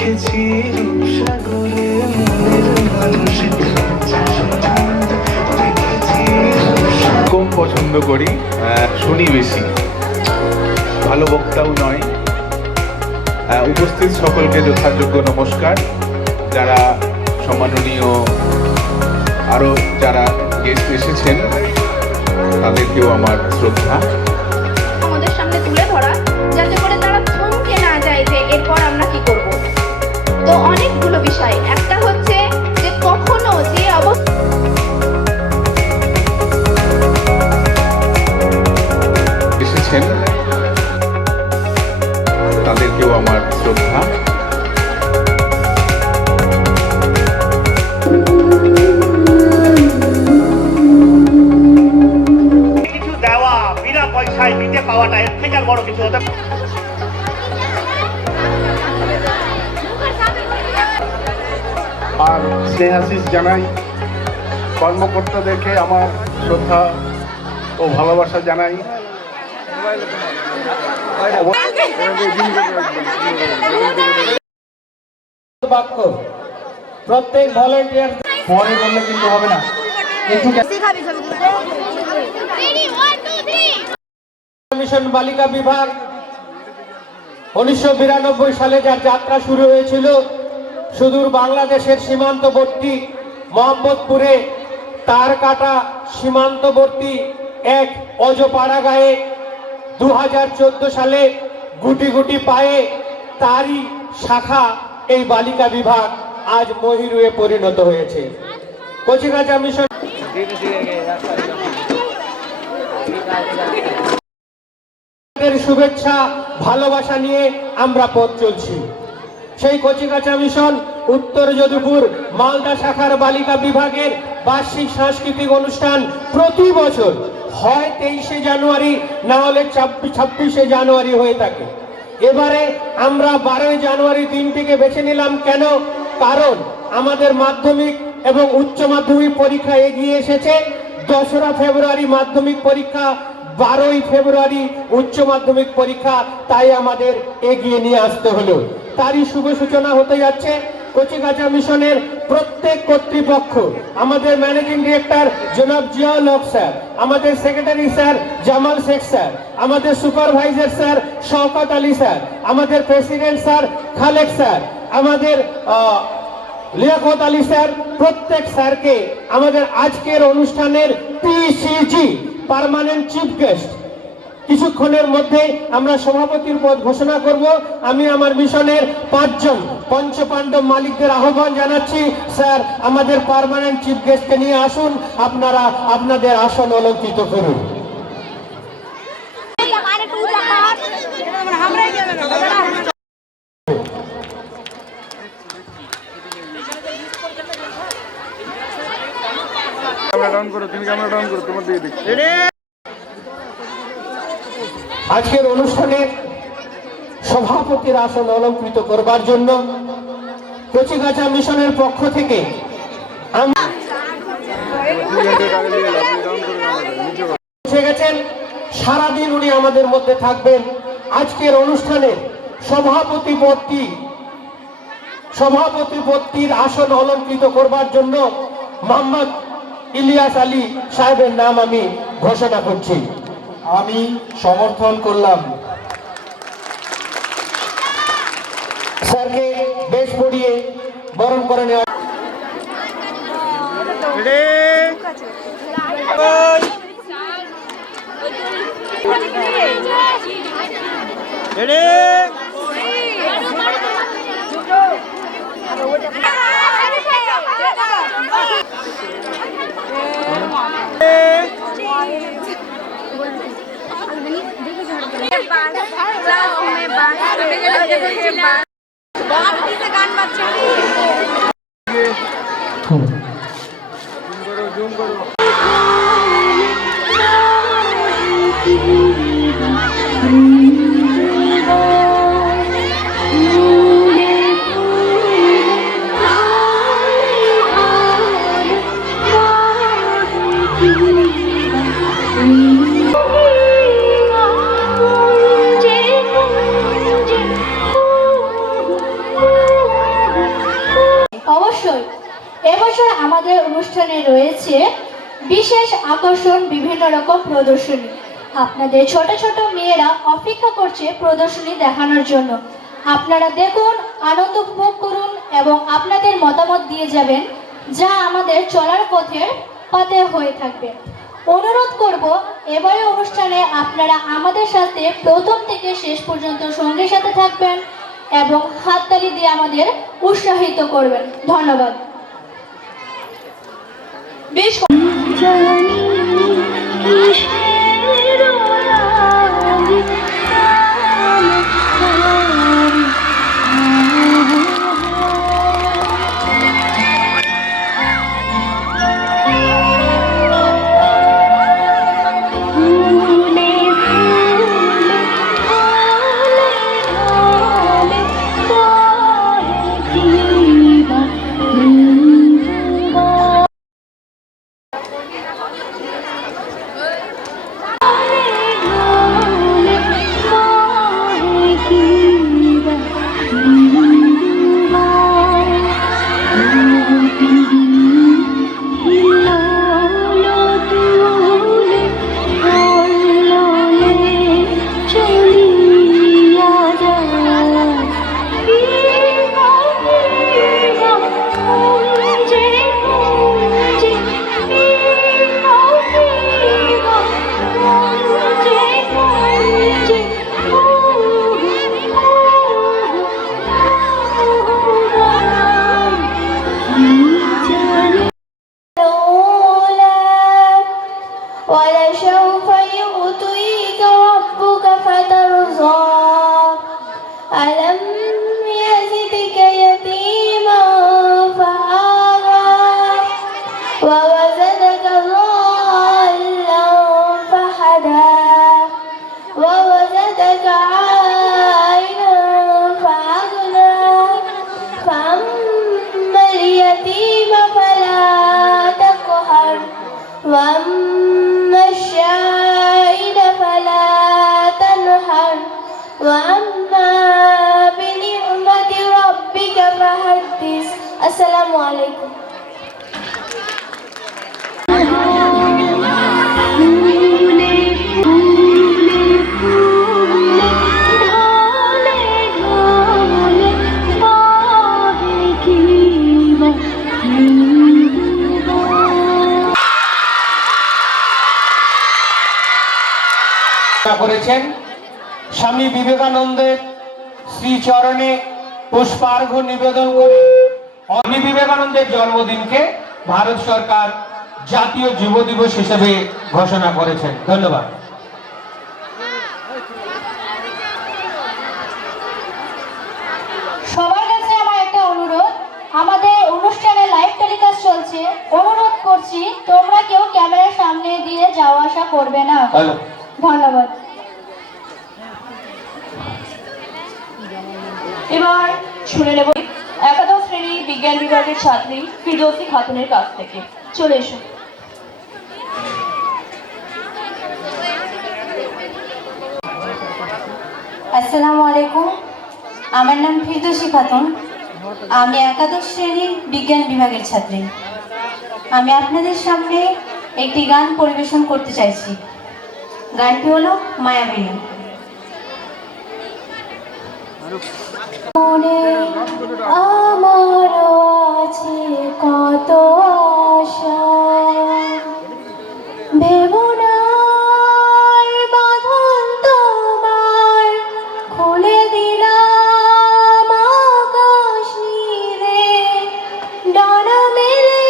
দেখেছি রূপসাগরে মনের মানুষের কম পছন্দ করি, শুনি বেশি, ভালো বক্তাও নয়। উপস্থিত সকলকে যথাযোগ্য নমস্কার। যারা সম্মাননীয় আরও যারা গেস্ট এসেছেন তাদেরকেও আমার শ্রদ্ধা। আমাদের সামনে তুলে ধরা, যাতে করে তারা থমকে না যায় যে এরপর আমরা কি করব। তো অনেকগুলো বিষয়, একটা হচ্ছে যে কখনো যে এসেছেন তাদেরকেও আমার শ্রদ্ধা। কিছু দেওয়া বিনা পয়সায় দিতে পাওয়াটা এর থেকে আর বড় কিছু হতে আর স্নেহাশিস জানাই। কর্মকর্তাদেরকে আমার শ্রদ্ধা ও ভালোবাসা জানাই। প্রত্যেক ভলেন্টিয়ার পরে বললে কিন্তু হবে না। মিশন বালিকা বিভাগ 1992 সালে যার যাত্রা শুরু হয়েছিল সুদূর বাংলাদেশের সীমান্তবর্তী মোহাম্মদপুরে তার কাটা সীমান্তবর্তী এক অজপাড়া গায়ে 2014 সালে গুটি গুটি পায়ে তারই শাখা এই বালিকা বিভাগ আজ মহিরুয়ে পরিণত হয়েছে। কচিকাঁচা মিশন শুভেচ্ছা ভালোবাসা নিয়ে আমরা পথ চলছি। সেই কচিকাঁচা মিশন উত্তর যদুপুর মালদা শাখার বালিকা বিভাগের বার্ষিক সাংস্কৃতিক অনুষ্ঠান প্রতি বছর হয় 23শে জানুয়ারি, না হলে 26শে জানুয়ারি হয়ে থাকে। এবারে আমরা 12ই জানুয়ারি দিনটিকে বেছে নিলাম। কেন? কারণ আমাদের মাধ্যমিক এবং উচ্চ মাধ্যমিক পরীক্ষা এগিয়ে এসেছে। 2রা ফেব্রুয়ারি মাধ্যমিক পরীক্ষা, 12ই ফেব্রুয়ারি উচ্চ মাধ্যমিক পরীক্ষা, তাই আমাদের এগিয়ে নিয়ে আসতে হলো। তারই শুভ সূচনা হতে যাচ্ছে। কচিকাঁচা মিশনের প্রত্যেক কর্তৃপক্ষ, আমাদের ম্যানেজিং ডিরেক্টর জনাব জিয়াউল হক স্যার, আমাদের secretary sir Jamal Sheikh sir, আমাদের supervisor sir Shawkat Ali sir, আমাদের প্রেসিডেন্ট স্যার খালেক স্যার, আমাদের লিয়াকত আলী স্যার, প্রত্যেক স্যারকে আমাদের আজকের অনুষ্ঠানের পিসিজি পার্মানেন্ট চিফ গেস্ট কিছুক্ষণের মধ্যে আমরা সভাপতির পদ ঘোষণা করব। আমি আমার মিশনের 5 জন পঞ্চপাণ্ডব মালিকদের আহ্বান জানাচ্ছি, স্যার আমাদের পার্মানেন্ট চিফ গেস্টকে নিয়ে আসুন, আপনারা আপনাদের আসন অলঙ্কৃত করুন। আজকের অনুষ্ঠানে সভাপতির আসন অলঙ্কৃত করবার জন্য কচিকাঁচা মিশনের পক্ষ থেকে এসে গেছেন। সারাদিন উনি আমাদের মধ্যে থাকবেন। আজকের অনুষ্ঠানে সভাপতি পদটির আসন অলঙ্কৃত করবার জন্য মোহাম্মদ ইলিয়াস আলী সাহেবের নাম আমি ঘোষণা করছি। আমি সমর্থন করলাম। স্যারকে বেশ পড়িয়ে বরণ করে নেওয়া। গান বাজছে। অনুষ্ঠানে রয়েছে বিশেষ আকর্ষণ, বিভিন্ন রকম প্রদর্শনী। আপনাদের ছোট ছোট মেয়েরা অপেক্ষা করছে প্রদর্শনী দেখানোর জন্য। আপনারা দেখুন, আনন্দ উপভোগ করুন এবং আপনাদের মতামত দিয়ে যাবেন, যা আমাদের চলার পথের পাতে হয়ে থাকবে। অনুরোধ করব, এবারে অনুষ্ঠানে আপনারা আমাদের সাথে প্রথম থেকে শেষ পর্যন্ত সঙ্গের সাথে থাকবেন এবং হাততালি দিয়ে আমাদের উৎসাহিত করবেন। ধন্যবাদ। বেশ ولسوف يعطيك ربك فترضى ألم يزدك يتيما فآوى ووجدك ضالا فهدى ووجدك عائلا فأغنى فأما اليتيم فلا تقهر وأما الشاهد فلا تنهر وأما بنعمة ربك فحدث. السلام عليكم. করেছেন স্বামী বিবেকানন্দের শ্রীচরণে পুষ্পার্ঘ্য নিবেদন করে স্বামী বিবেকানন্দের জন্মদিনকে ভারত সরকার জাতীয় যুব দিবস হিসেবে ঘোষণা করেছেন। ধন্যবাদ। সবার কাছে আমার একটা অনুরোধ, আমাদের অনুষ্ঠানে লাইভ টেলিকাস্ট চলছে, অনুরোধ করছি তোমরা কেউ ক্যামেরার সামনে দিয়ে যাওয়া আসা করবে না। ধন্যবাদ। এবার শুনে নেব একাদশ শ্রেণী বিজ্ঞান বিভাগের ছাত্রী ফিরদৌসী খাতুনের কাছ থেকে। চলে এসো। আসসালামু আলাইকুম, আমার নাম ফিরদৌসী খাতুন, আমি একাদশ শ্রেণীর বিজ্ঞান বিভাগের ছাত্রী। আমি আপনাদের সামনে একটি গান পরিবেশন করতে চাইছি। গানটি হলো মায়াবিনী। মনে আমারও আছে কত আশা, ভেবো না বাঁধন তোমার, খুলে দিলাম আকাশ নীলে, ডানা মেলে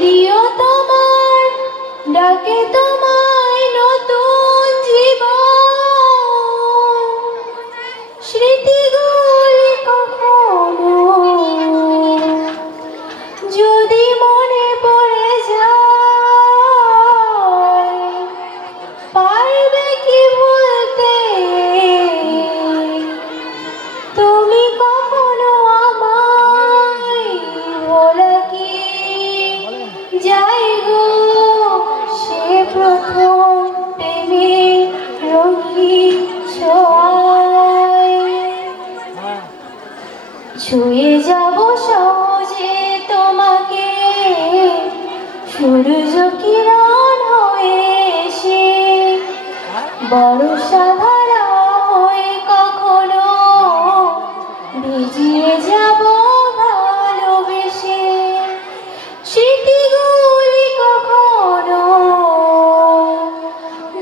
দিও তোমার, ডাকে তোমায় নতুন জীবন, স্মৃতিগুলি কখনো আধারা হয়ে কখনো ভিজিয়ে যাব ভালোবেসে, স্মৃতিগুলি কখনো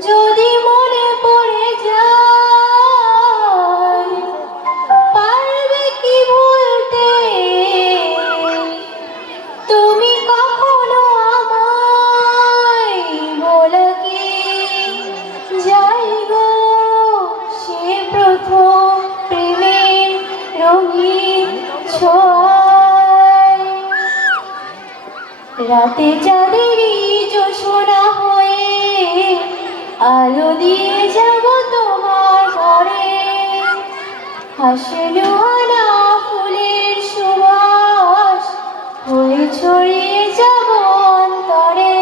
যদি মনে পড়ে যায়, পারবে কি ভুলতে তুমি কখনো আমায়? বলো কি যাই গো সে প্রথম প্রেমের রঙিন ছোঁয়ায়, রাতে চাঁদেরই জোছনা হয়ে আলো দিয়ে যাব তোমার ঘরে, হাসেনো হানা ফুলের সুবাস হয়ে ছড়িয়ে যাব অন্তরে,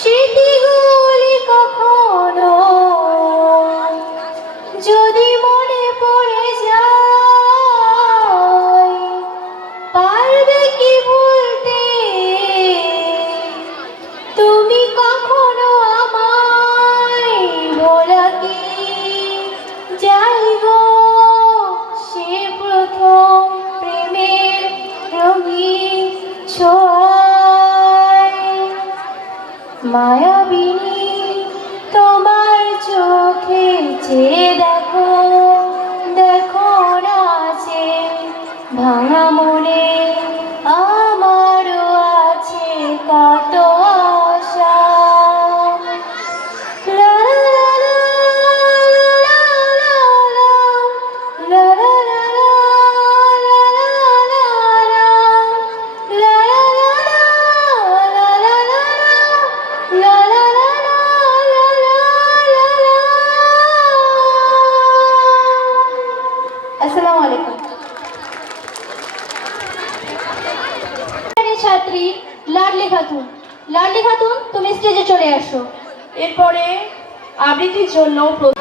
স্মৃতিগুলি কখনো যদি মনে পড়ে যায়, পারবে কি ভুলতে তুমি কখনো আমায়? বলা কি যাই গো সে প্রথম প্রেমের রঙিন ছোঁয়ায়, মায়াবিনী তোমার চোখে চেয়ে দেখো, দেখো নাচে ভাঙা মনে আমারও আছে কত আশা। লা লা লা লা লা লা লা লা আসসালামু আলাইকুম। ছাত্রী লাডলি খাতুন, লাডলি খাতুন তুমি স্টেজে চলে আসো। এরপরে আবৃত্তির জন্য তোমার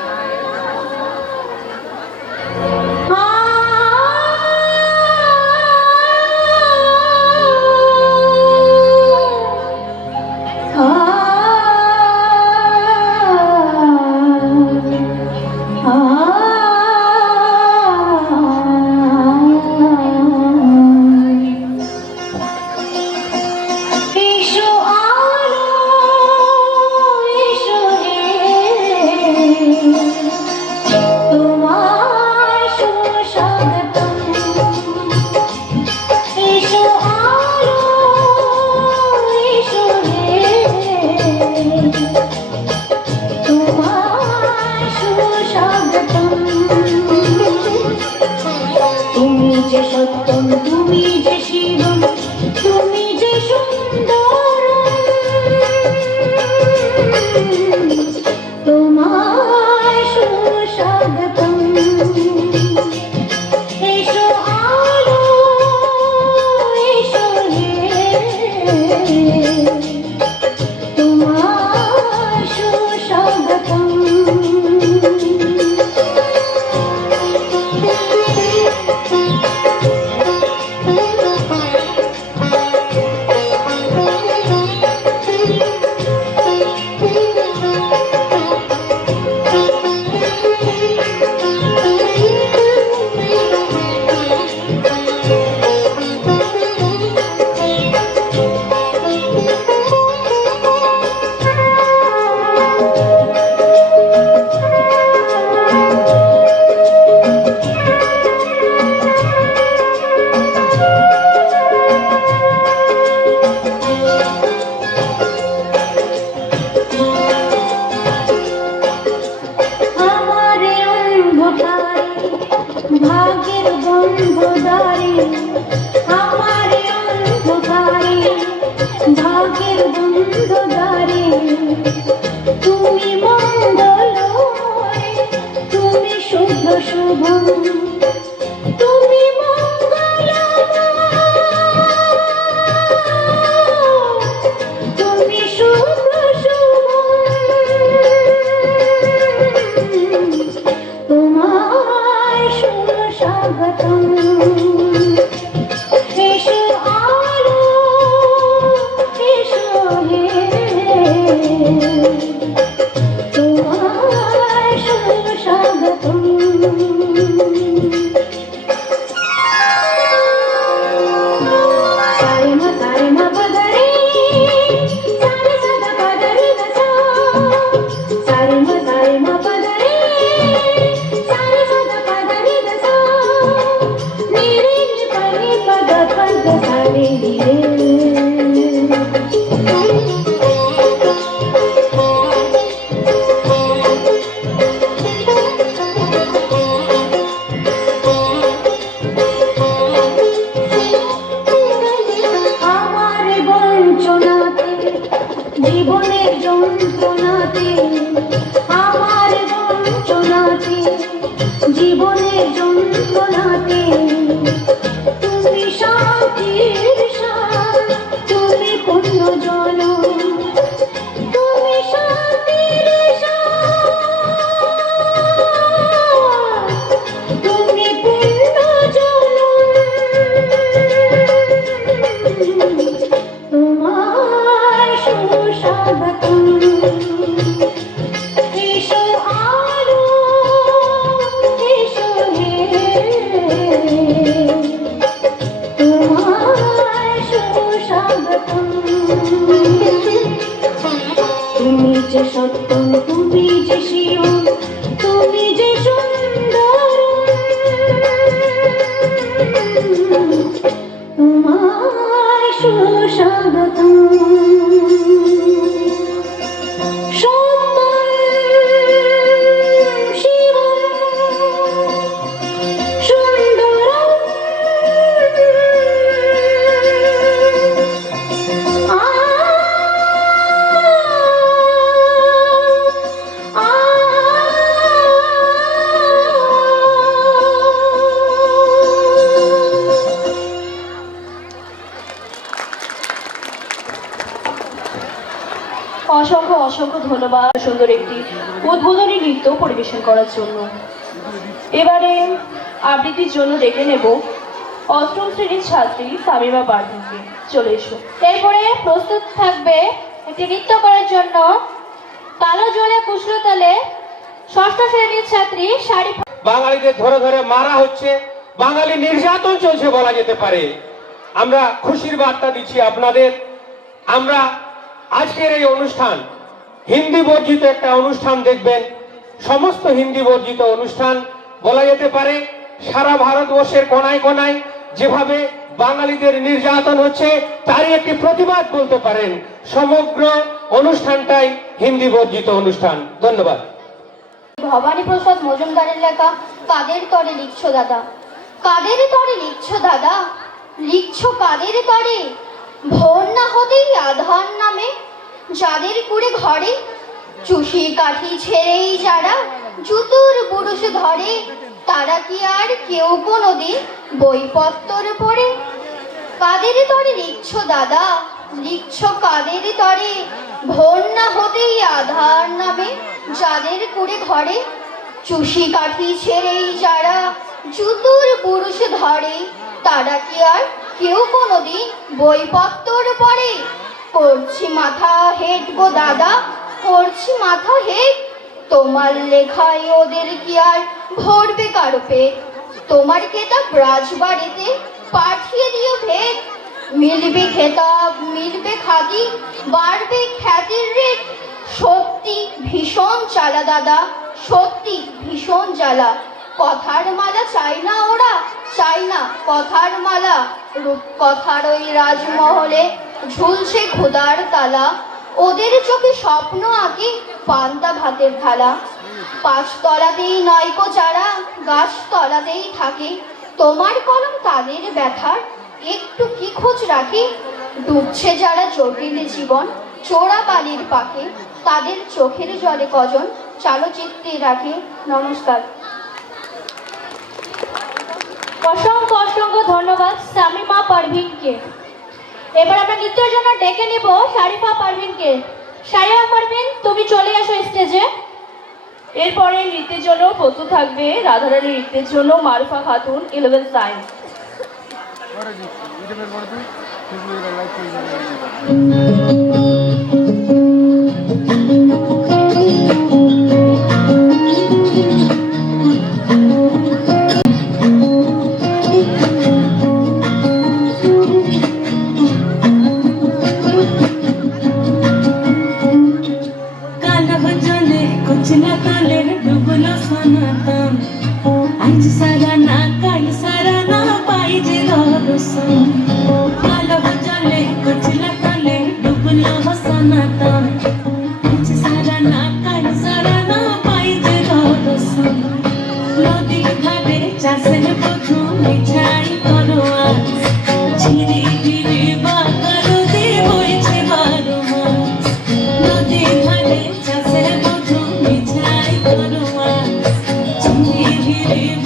জীবনের যন্ত্রণাতে তুমি শান্তির সার, তুমি পূর্ণ জনম, তুমি শান্তির সার, তুমি পূর্ণ জনম। তোমার সুস্বাগতম। এসো আলো, এসো হে, তোমার সুস্বাগতম। তুমি যে সত্য, তুমি যে শিব, তুমি যে সুন্দর, তোমার সুস্বাগতম। সত্যম শিবম সুন্দরম। অসংখ্য অসংখ্য ধন্যবাদ সুন্দর একটি উদ্বোধনী নৃত্য পরিবেশন করার জন্য। এবারে আবৃত্তির জন্য ডেকে নেব অষ্টম শ্রেণীর ছাত্রী সামিমা পারভিনকে। চলে এসো। এরপরে প্রস্তুত থাকবে একটি নৃত্য করার জন্য কালো জলে কুশলতলে ষষ্ঠ শ্রেণীর ছাত্রী শাড়ি। বাঙালিদের ধরে ধরে মারা হচ্ছে, বাঙালি নির্যাতন চলছে বলা যেতে পারে। আমরা খুশির বার্তা দিচ্ছি আপনাদের। আমরা আজকের এই অনুষ্ঠান হিন্দি বর্জিত একটা অনুষ্ঠান দেখবেন। সমস্ত হিন্দি বর্জিত অনুষ্ঠান বলা যেতে পারে সারা ভারতবর্ষের কোনায় কোনায় যেভাবে বাঙালিদের নির্যাতন হচ্ছে তারই একটি প্রতিবাদ বলতে পারেন। সমগ্র অনুষ্ঠানটাই হিন্দি বর্জিত অনুষ্ঠান। ধন্যবাদ। ভবানী প্রসাদ মজুমদারের লেখা কাদের তরে লিখছো দাদা, কাদের তরে লিখছো দাদা, লিখছো কাদের তরে? ভোর না হতেই আধার নামে যাদের কুড়ে ঘরে, চুষি কাঠি ছেড়েই যারা জুতুর পুরুষ ধরে, তারা কি আর কেউ কোনোদিন বইপত্তর পড়ে? কাদের তরে লিখছো দাদা, লিখছো কাদের তরে? ভোর না হতেই আধার নামে যাদের কুড়ে ঘরে, চুষি কাঠি ছেড়েই যারা জুতুর পুরুষ ধরে, তারা কি আর কেউ কোনোদিন বইপত্তর পড়ে? করছি মাথা হেট গো দাদা, করছি মাথা হেট, তোমার লেখায় ওদের কি আর ভরবে কারো পেট? তোমার কেতাব রাজবাড়িতে পাঠিয়ে দিও ভেট, মিলবে খেতাব মিলবে খাদি, বাড়বে খ্যাতির রেট। সত্যি ভীষণ জ্বালা দাদা, সত্যি ভীষণ জ্বালা, কথার মালা চাই না ওরা, চাই না কথার মালা। রূপকথার ওই রাজমহলে ঝুলছে খোদার তালা, ওদের চোখে স্বপ্ন আঁকে পান্তা ভাতের থালা। পাঁচতলাতেই নয়কো যারা গাছতলাতেই থাকে, তোমার কলম তাদের ব্যথার একটু কি খোঁজ রাখে? ডুবছে যারা জটিল জীবন চোরা বালির পাকে, তাদের চোখের জলে কজন চালচিত্রে রাখে। নমস্কার। অসংখ্য অসংখ্য ধন্যবাদ সামিমা পারভিনকে। এবার আমরা নৃত্যের জন্য ডেকে নিব শারিফা পারভিনকে। শারিফা পারভিন, তুমি চলে আসো স্টেজে। এরপরে নৃত্যের জন্য প্রস্তুত থাকবে রাধারানী নৃত্যের জন্য Marufa Khatun 11 science. Thank you.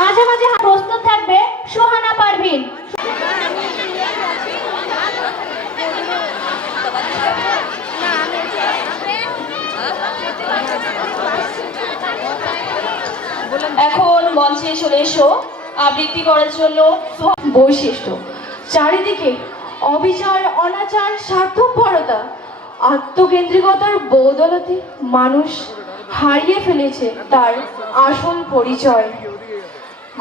মাঝে মাঝে প্রস্তুত থাকবে সুহানা পারভিন। এখন মঞ্চে চলে এসো আবৃত্তি করার জন্য বৈশিষ্ট্য। চারিদিকে অবিচার, অনাচার, স্বার্থপরতা, আত্মকেন্দ্রিকতার বদৌলতে মানুষ হারিয়ে ফেলেছে তার আসল পরিচয়।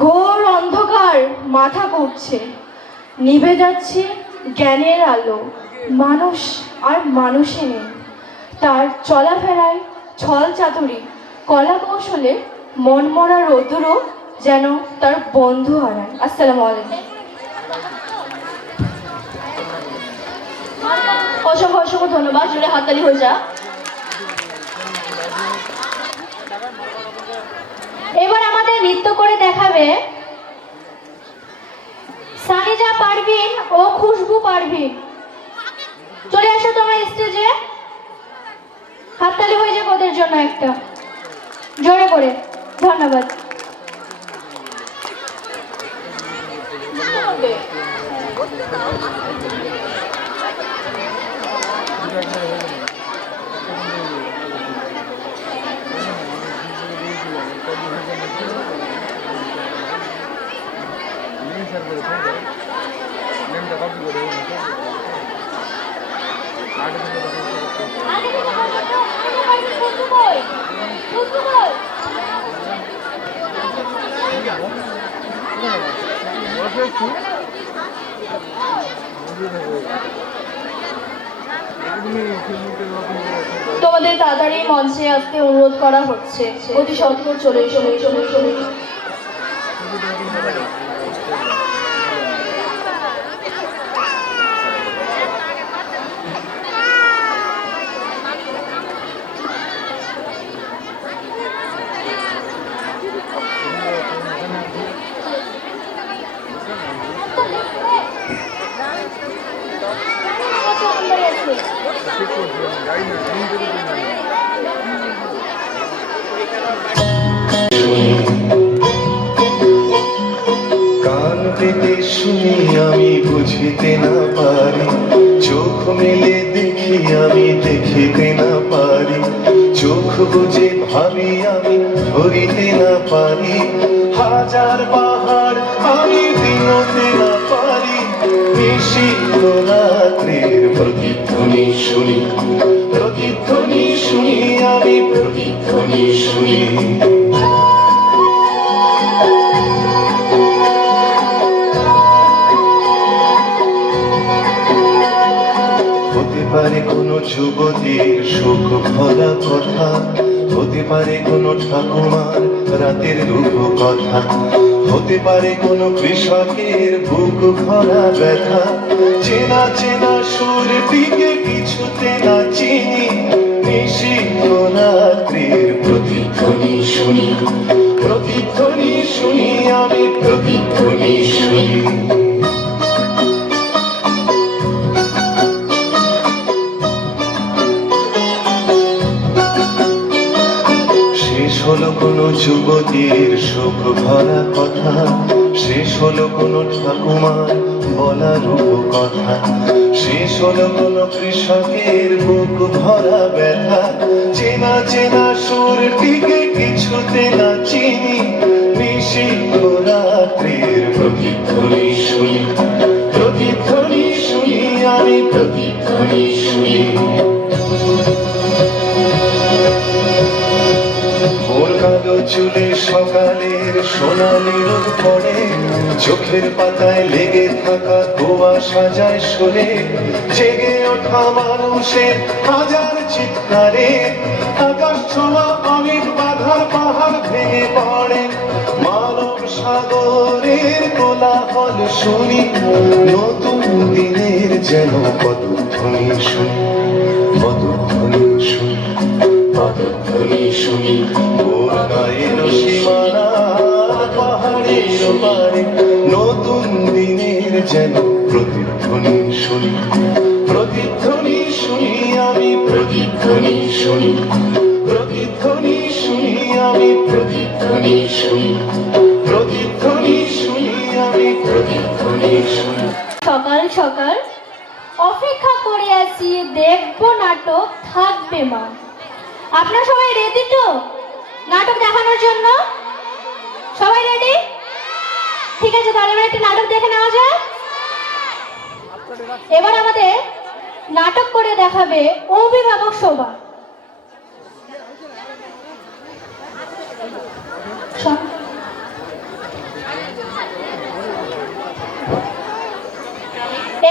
ঘোর অন্ধকার মাথা করছে, নিভে যাচ্ছে জ্ঞানের আলো, মানুষ আর মানুষে নেই। তার চলাফেরায় ছল চাতুরি, কলা কৌশলে মনমরা রোদ্দুরও যেন তার বন্ধু হারায়। আসসালামু আলাইকুম। অসংখ্য অসংখ্য ধন্যবাদ, জুড়ে হাততালি হয়ে যা। এবার আমাদের নৃত্য করে দেখাবে সানিজা পারভিন ও খুশবু পারভিন। চলে আসো তোমরা স্টেজে, হাততালি হয়ে যাক ওদের জন্য একটা জোরে করে। ধন্যবাদ। তোমাদের তাড়াতাড়ি মঞ্চে আসতে অনুরোধ করা হচ্ছে। অতি সত্বর চলে চলে চলে চলে। কান পেতে শুনি আমি বুঝিতে না পারি, চোখ মেলে দেখি আমি দেখিতে না পারি, চোখ বুঝে ভাবি আমি ধরিতে না পারি, হাজার পাহাড় আমি দিনতে না পারি, নিশীথ রাত্রির প্রতিধ্বনি শুনি, প্রতিধ্বনি শুনি আমি প্রতিধ্বনি শুনি। হতে পারে কোনো যুবতীর শোক ভরা কথা, হতে পারে কোনো ঠাকুমার রাতের রূপ কথা, হতে পারে কোনো কৃষকের বুক ভরা ব্যথা, চেনা চেনা সুর দিকে কিছুতে না চিনি, নিশীথ রাত্রির প্রতিধ্বনি শুনি, প্রতিধ্বনি শুনি আমি প্রতিধ্বনি শুনি। শেষ হলো কোনো যুবতীর শোক ভরা কথা, শেষ হলো কোনো ঠাকুমার বলা রূপ কথা, শেষ হলো কোনো কৃষকের বুক ভরা ব্যথা, চেনা চেনা সুরটিকে কিছুতে না চিনি, নিশীথ রাত্রির প্রতিধ্বনি শুনি, প্রতিধ্বনি শুনি আমি প্রতিধ্বনি শুনি। ওর কালো চুলে সকালের সোনালি রোদ পড়ে, চোখের পাতায় লেগে থাকা কুয়াশা যায় সরে, জেগে ওঠা মানুষের হাজার চিৎকারে, আকাশ ছোঁয়া অমিত বাধার পাহাড় ভেঙে পড়ে, মানব সাগরের কোলাহল শুনি, নতুন দিনের যেন পদধ্বনি শুনি, পদধ্বনি শুনি, পদধ্বনি শুনি। ওর গায়ের সীমানা পাহাড়ের পারে, নতুন দিনের যেন প্রতিধ্বনি শুনি, প্রতিধ্বনি শুনি আমি প্রতিধ্বনি শুনি, প্রতিধ্বনি শুনি আমি প্রতিধ্বনি শুনি, প্রতিধ্বনি সকাল অপেক্ষা করে আছি, দেখবো নাটক থাকবে মা। আপনারা সবাই রেডি তো নাটক দেখানোর জন্য? সবাই রেডি? ঠিক আছে, তাহলে এবার একটি নাটক দেখে নেওয়া যায়। এবার আমাদের নাটক করে দেখাবে অভিভাবক সভা।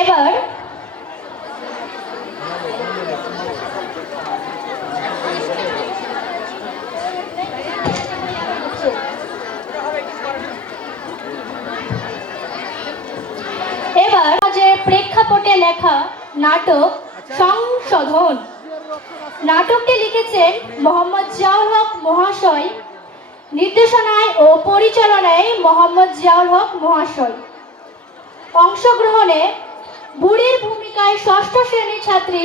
এবার যে প্রেক্ষাপটে লেখা নাটক সংশোধন। নাটকটি লিখেছেন মোহাম্মদ জিয়াউল হক মহাশয়, নির্দেশনায় ও পরিচালনায় মোহাম্মদ জিয়াউল হক মহাশয়। অংশগ্রহণে বুড়ির ভূমিকায় ষষ্ঠ শ্রেণীর ছাত্রী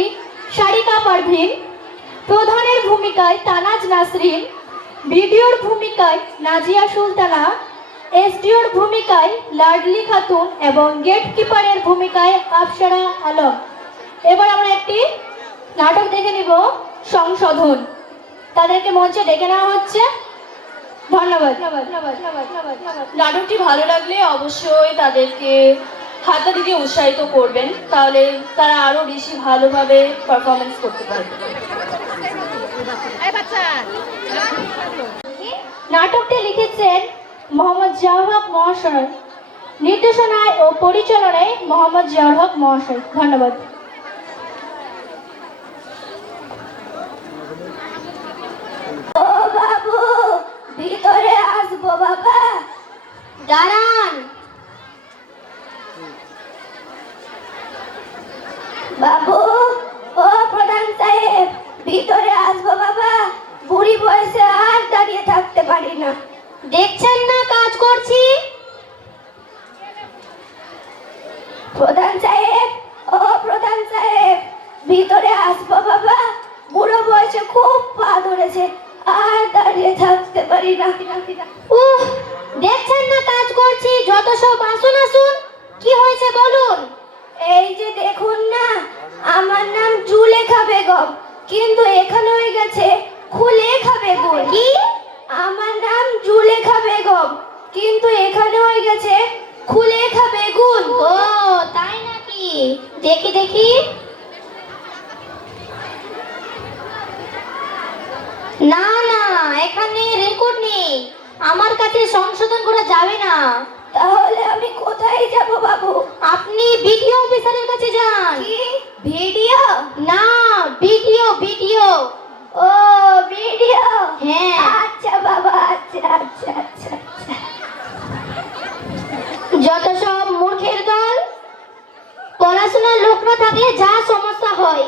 সারিকা পারভিন, প্রধানের ভূমিকায় তানাজ নাসরিন, ভিডিওর ভূমিকায় নাজিয়া সুলতানা, এসডিওর ভূমিকায় লাডলি খাতুন এবং গেট কিপারের ভূমিকায় আফসারা আলম। এবার আমরা একটি নাটক দেখে নিব সংশোধন। তাদেরকে মঞ্চে ডেকে নেওয়া হচ্ছে। ধন্যবাদ। নাটকটি ভালো লাগলে অবশ্যই তাদেরকে হাততালি দিয়ে উৎসাহিত করবেন, তাহলে তারা আরো বেশি ভালোভাবে পারফরমেন্স করতে পারবে। নাটকটি লিখেছেন মোহাম্মদ জিয়াউল হক মহাশয়, নির্দেশনায় ও পরিচালনায় মোহাম্মদ জিয়াউল হক মহাশয়। ধন্যবাদ। ও বাবু, ভিতরে আসবো বাবা? দাঁড়ান। বাবু, ও প্রধান সাহেব, ভিতরে আসবো বাবা? বুড়ি বয়সে আর দাঁড়িয়ে থাকতে পারি না। দেখছেন না কাজ করছি? প্রধান সাহেব, ও প্রধান সাহেব, ভিতরে আসবো বাবা? বুড়ো বয়সে খুব পা ধরেছে, আর দাঁড়িয়ে থাকতে পারি না। উহ, দেখছেন না কাজ করছি? যত সব আসুন আসুন। কি হয়েছে বলুন? এই যে দেখুন না, আমার নাম জুলেখা বেগম, কিন্তু এখানে হয়ে গেছে খুলেখা বেগম। কি? আমার নাম জুলেখা বেগম, কিন্তু এখানে হয়ে গেছে খুলেখা বেগুন। ও তাই নাকি? দেখি দেখি। না না, এখানে রেকর্ড নেই, আমার কাছে সংশোধন করা যাবে না। তাহলে আমি কোথায় যাব বাবু? আপনি ভিডিও অফিসারের কাছে যান। কি ভিডিও? না, ভিডিও ভিডিও। ও ভিডিও, হ্যাঁ। আচ্ছা বাবা, আচ্ছা আচ্ছা আচ্ছা আচ্ছা। যত সব মূর্খের দল, পড়াশোনার লোক না থাকলে যা সমস্যা হয়।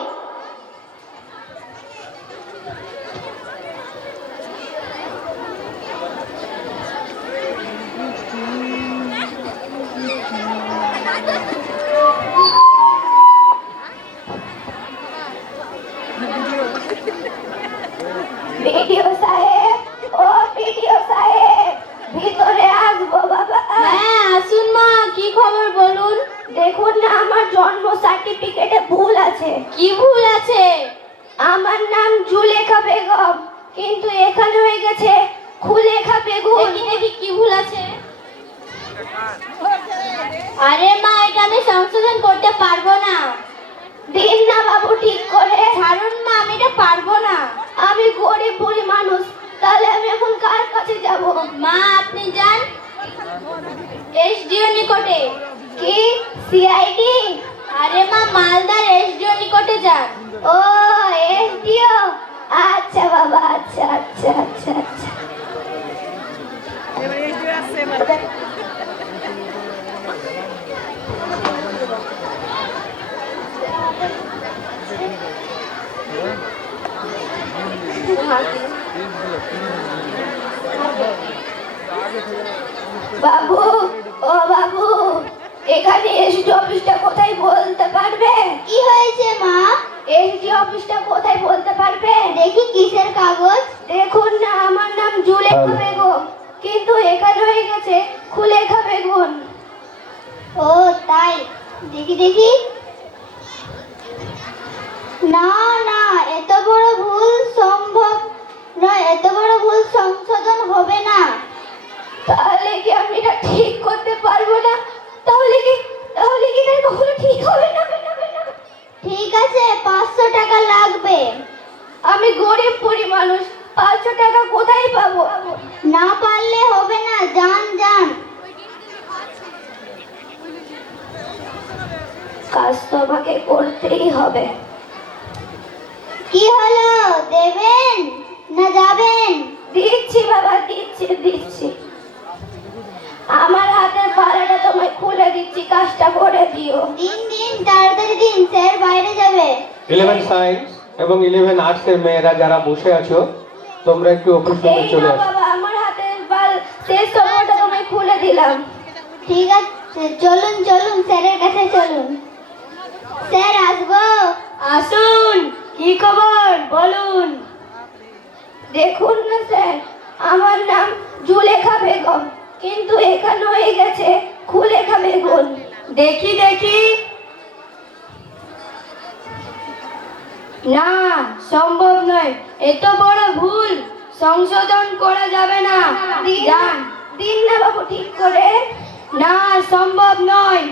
ভিডিও সাহেব, ও ভিডিও সাহেব, ভিতরে আসবো বাবা? হ্যাঁ আসুন মা, কি খবর বলুন। দেখুন না, আমার জন্ম সার্টিফিকেটে ভুল আছে। কি ভুল আছে? আমার নাম জুলেখা বেগম, কিন্তু এখানে হয়ে গেছে খুলেখা বেগুন। দেখি দেখি কি ভুল আছে। আরে মা, এটা আমি সংশোধন করতে পারবো না। দিন না বাবু ঠিক করে। ছাড়ুন মা, আমি এটা পারবো না। আমি গরিব বুড়ি মানুষ, তাহলে আমি এখন কার কাছে যাব? মা আপনি যান এসডিও নিকটে। কি সিআইডি? আরে মা, মালদার এসডিও নিকটে যান। ও এসডিও, আচ্ছা বাবা, আচ্ছা আচ্ছা আচ্ছা আচ্ছা। বাবু, ও বাবু, এখানে এসডি অফিসটা কোথায় বলতে পারবে? কি হয়েছে মা? এসডি অফিসটা কোথায় বলতে পারবে? দেখি কিসের কাগজ। দেখুন না, আমার নাম জুলেখা বেগম, কিন্তু এখানে হয়ে গেছে খুলেখা বেগুন। ও তাই, দেখি দেখি। না না, এত বড় ভুল সম্ভব নয়, এত বড় ভুল সংশোধন হবে না। তাহলে কি আমি এটা ঠিক করতে পারবো না? তাহলে কি এটা কখনো ঠিক হবে না? ঠিক আছে, 500 টাকা লাগবে। আমি গরিব পরি মানুষ, 500 টাকা কোথায় পাবো? না পারলে হবে না, যান। কাজ তো আমাকে করতেই হবে। কি হলো, দেবেন না যাবেন? দিচ্ছি বাবা, দিচ্ছি। আমার হাতের পালাটা তোমায় খুলে দিচ্ছি, কাজটা করে দিও। দিন তাড়াতাড়ি দিন, স্যার বাইরে যাবে। 11 সায়েন্স এবং 11 আর্টস এর মেয়েরা যারা বসে আছো, তোমরা একটু অফিসে চলে আসো। বাবা, আমার হাতের পাল শেষ সময়টা তোমায় খুলে দিলাম। ঠিক আছে, চলুন স্যারের কাছে চলুন। স্যার আসবো? আসুন। কি খবর বলুন? দেখুন না স্যার, আমার নাম জুলেখা বেগম, কিন্তু এখানে হয়ে গেছে খুলেখা বেগম। দেখি না, সম্ভব নয়, এত বড় ভুল সংশোধন করা যাবে না। দিন না বাবু ঠিক করে। না, সম্ভব নয়।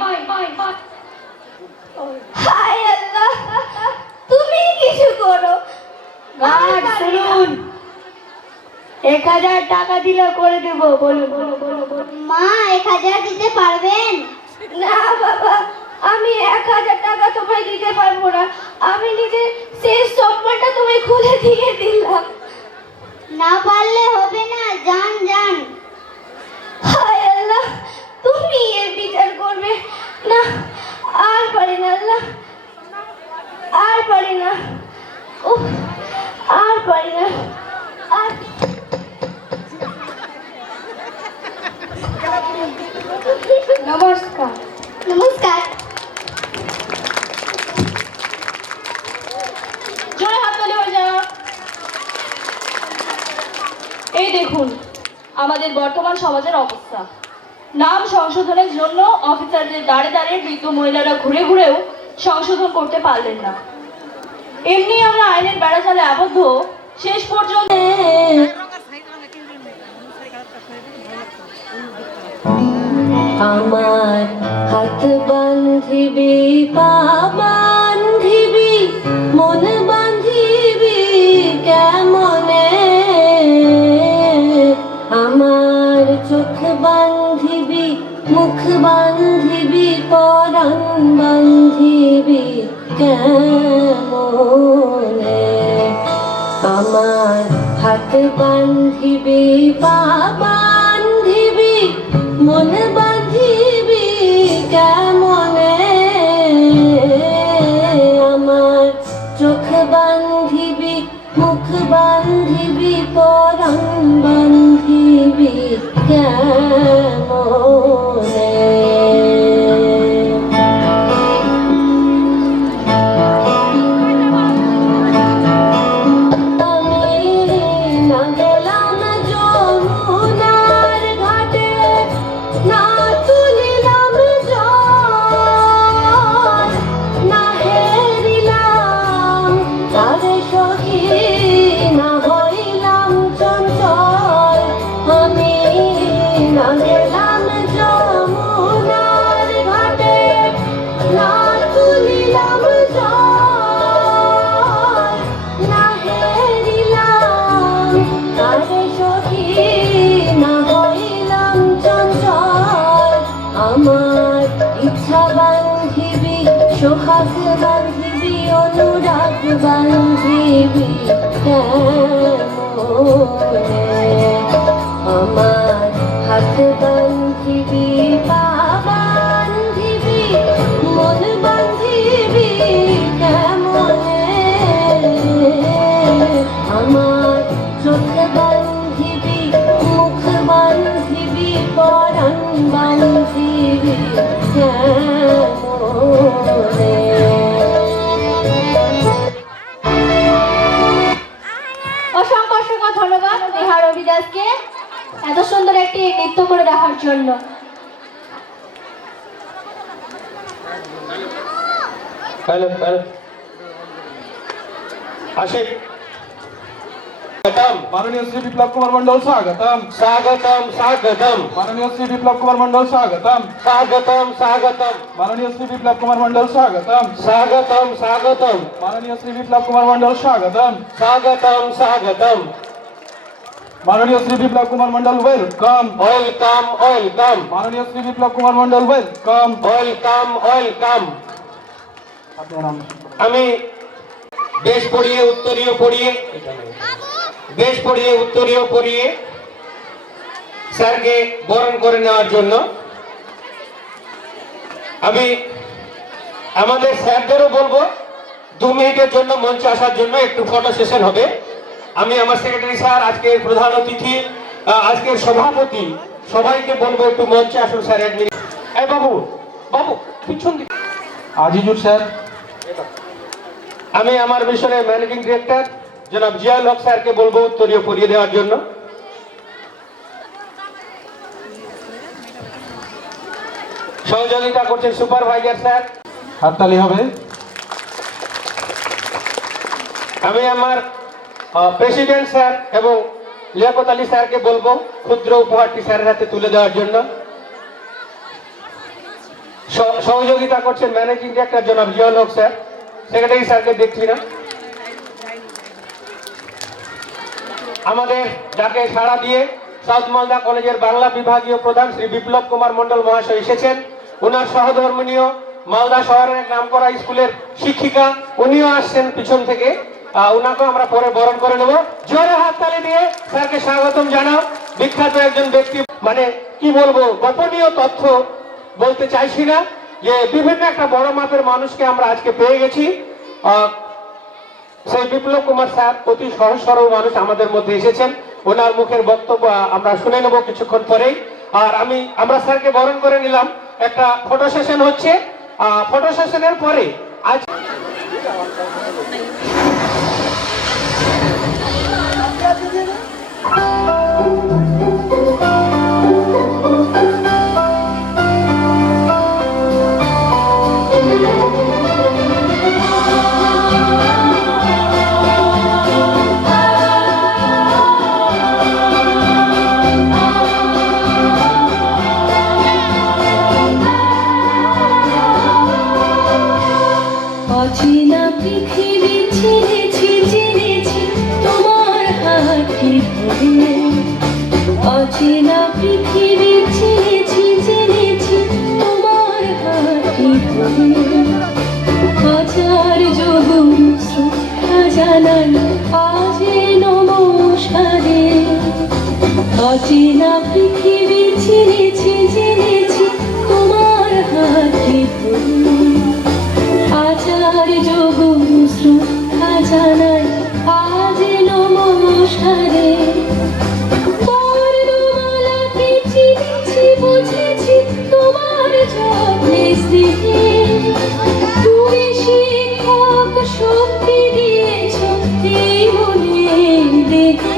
হায় আল্লাহ, তুমি কিছু করো। গার্ড শুনুন, 1000 টাকা দিলে করে দেব। বলুন। মা, 1000 দিতে পারবেন? না বাবা, আমি 1000 টাকা তোমায় দিতে পারবো না। আমি নিজের শেষ সম্মানটা তোমায় খুলে দিয়ে দিলাম। না পারলে হবে না, যান। হায় আল্লাহ, তুমি এর বিচার করবে না। আর পারি না আল্লাহ, আর পারি না। নমস্কার। জোরে হাততালি হয়ে যাও। এই দেখুন আমাদের বর্তমান সমাজের অবস্থা। নাম সংশোধনের জন্য অফিসারদের দাঁড়ে বৃদ্ধ মহিলারা ঘুরেও সংশোধন করতে পারলেন না। এমনি আমরা আইনের বেড়াজালে আবদ্ধ, শেষ পর্যন্ত আমার হাত বান্ধিবি, পা বান্ধিবি, মন বান্ধিবি কেমনে? আমার চোখ বান্ধিবি, মুখ বান্ধিবি, পরাণ বান্ধিবি কেমনে? আমার হাত বান্ধিবি, পা বান্ধিবি, মন বান্ধিবি কেমনে? আমার চোখ বান্ধিবি, মুখ বান্ধিবি, পরাণ বান্ধিবি কেমনে? সোহাগ বান্ধিবি, অনুরাগ বান্ধিবি কেমনে? আমার হাত বান্ধিবি, পা বান্ধিবি, মন বান্ধিবি কেমনে? আমার চোখ বান্ধিবি, মুখ বান্ধিবি, পরাণ বান্ধিবি কেমনে? অসংখ্য ধন্যবাদ নেহা রবিদাসকে এত সুন্দর একটি নৃত্য করে দেখার জন্য। হ্যালো হ্যালো আশিক स्वागतम माननीय श्री विप्लव कुमार मंडल स्वागतम स्वागतम स्वागतम माननीय श्री विप्लव कुमार मंडल स्वागतम स्वागतम स्वागतम माननीय श्री विप्लव कुमार मंडल स्वागतम स्वागतम स्वागतम माननीय श्री विप्लव कुमार मंडल स्वागतम स्वागतम स्वागतम माननीय श्री विप्लव Kumar Mandal welcome welcome welcome माननीय श्री विप्लव Kumar Mandal welcome welcome welcome আপনার নাম আমি দেশ পড়িয়ে উত্তরীয় পড়িয়ে স্যারকে বরণ করে নেওয়ার জন্য আমি আমাদের স্যারদেরও বলবো 2 মিনিটের জন্য মঞ্চে আসার জন্য একটু ফটো সেশন হবে। আমি আমার সেক্রেটারি স্যার, আজকের প্রধান অতিথি, আজকের সভাপতি সবাইকে বলবো একটু মঞ্চে আসুন স্যার। এক মিনিট। এই বাবু বাবু পিছন দিকে। আজিজুর স্যার, আমি আমার মিশনের ম্যানেজিং ডিরেক্টর জনাব জিয়াউল হক স্যারকে বলবো উত্তরীয় পরিয়ে দেওয়ার জন্য। সহযোগিতা করছেন সুপারভাইজার স্যার। হাততালি হবে। আমি আমার প্রেসিডেন্ট স্যার এবং লিয়াকত আলী স্যারকে বলবো ক্ষুদ্র উপহারটি স্যারের হাতে তুলে দেওয়ার জন্য। সহযোগিতা করছেন ম্যানেজিং ডিরেক্টর জনাব জিয়াউল হক স্যার। সেক্রেটারি স্যারকে দেখছি না। আমাদের ডাকে সাড়া দিয়ে সাউথ মালদা কলেজের বাংলা বিভাগীয় প্রধান শ্রী বিপ্লব কুমার মন্ডল মহাশয় এসেছেন। ওনার সহধর্মিণীয় মালদা শহরের এক নামকরা স্কুলের শিক্ষিকা, উনিও আসছেন পিছন থেকে। ওনাকেও আমরা পরে বরণ করে নেব। জোরে হাততালি দিয়ে স্যারকে স্বাগতম জানাও। বিখ্যাত একজন ব্যক্তি, মানে কি বলবো, গোপনীয় তথ্য বলতে চাইছি না, যে বিভিন্ন একটা বড় মাপের মানুষকে আমরা আজকে পেয়ে গেছি। সেই বিপ্লব কুমার স্যার অতি সহজ সরল মানুষ আমাদের মধ্যে এসেছেন। ওনার মুখের বক্তব্য আমরা শুনে নেব কিছুক্ষণ পরেই। আর আমরা স্যারকে বরণ করে নিলাম। একটা ফটো সেশন হচ্ছে। ফটো সেশনের পরে আজ অচেনা পৃথিবী চিনেছি তোমার হাতটি ধরে। অচেনা পৃথিবী চিনেছি তোমার হাতটি ধরে। হাজার যোগুন শ্রদ্ধা জানাই আজ নমস্কারে। অচেনা পৃথিবী চিনেছি তোমার হাতটি ধরে। আচার যোগুন শ্রদ্ধা জানাই আজ নমস্কারে। বর্ণমালাকে চিনেছি বুঝেছি তোমার যত্নে স্নেহে। তুমি শিক্ষক শক্তি দিয়েছ এই মনে দেখে।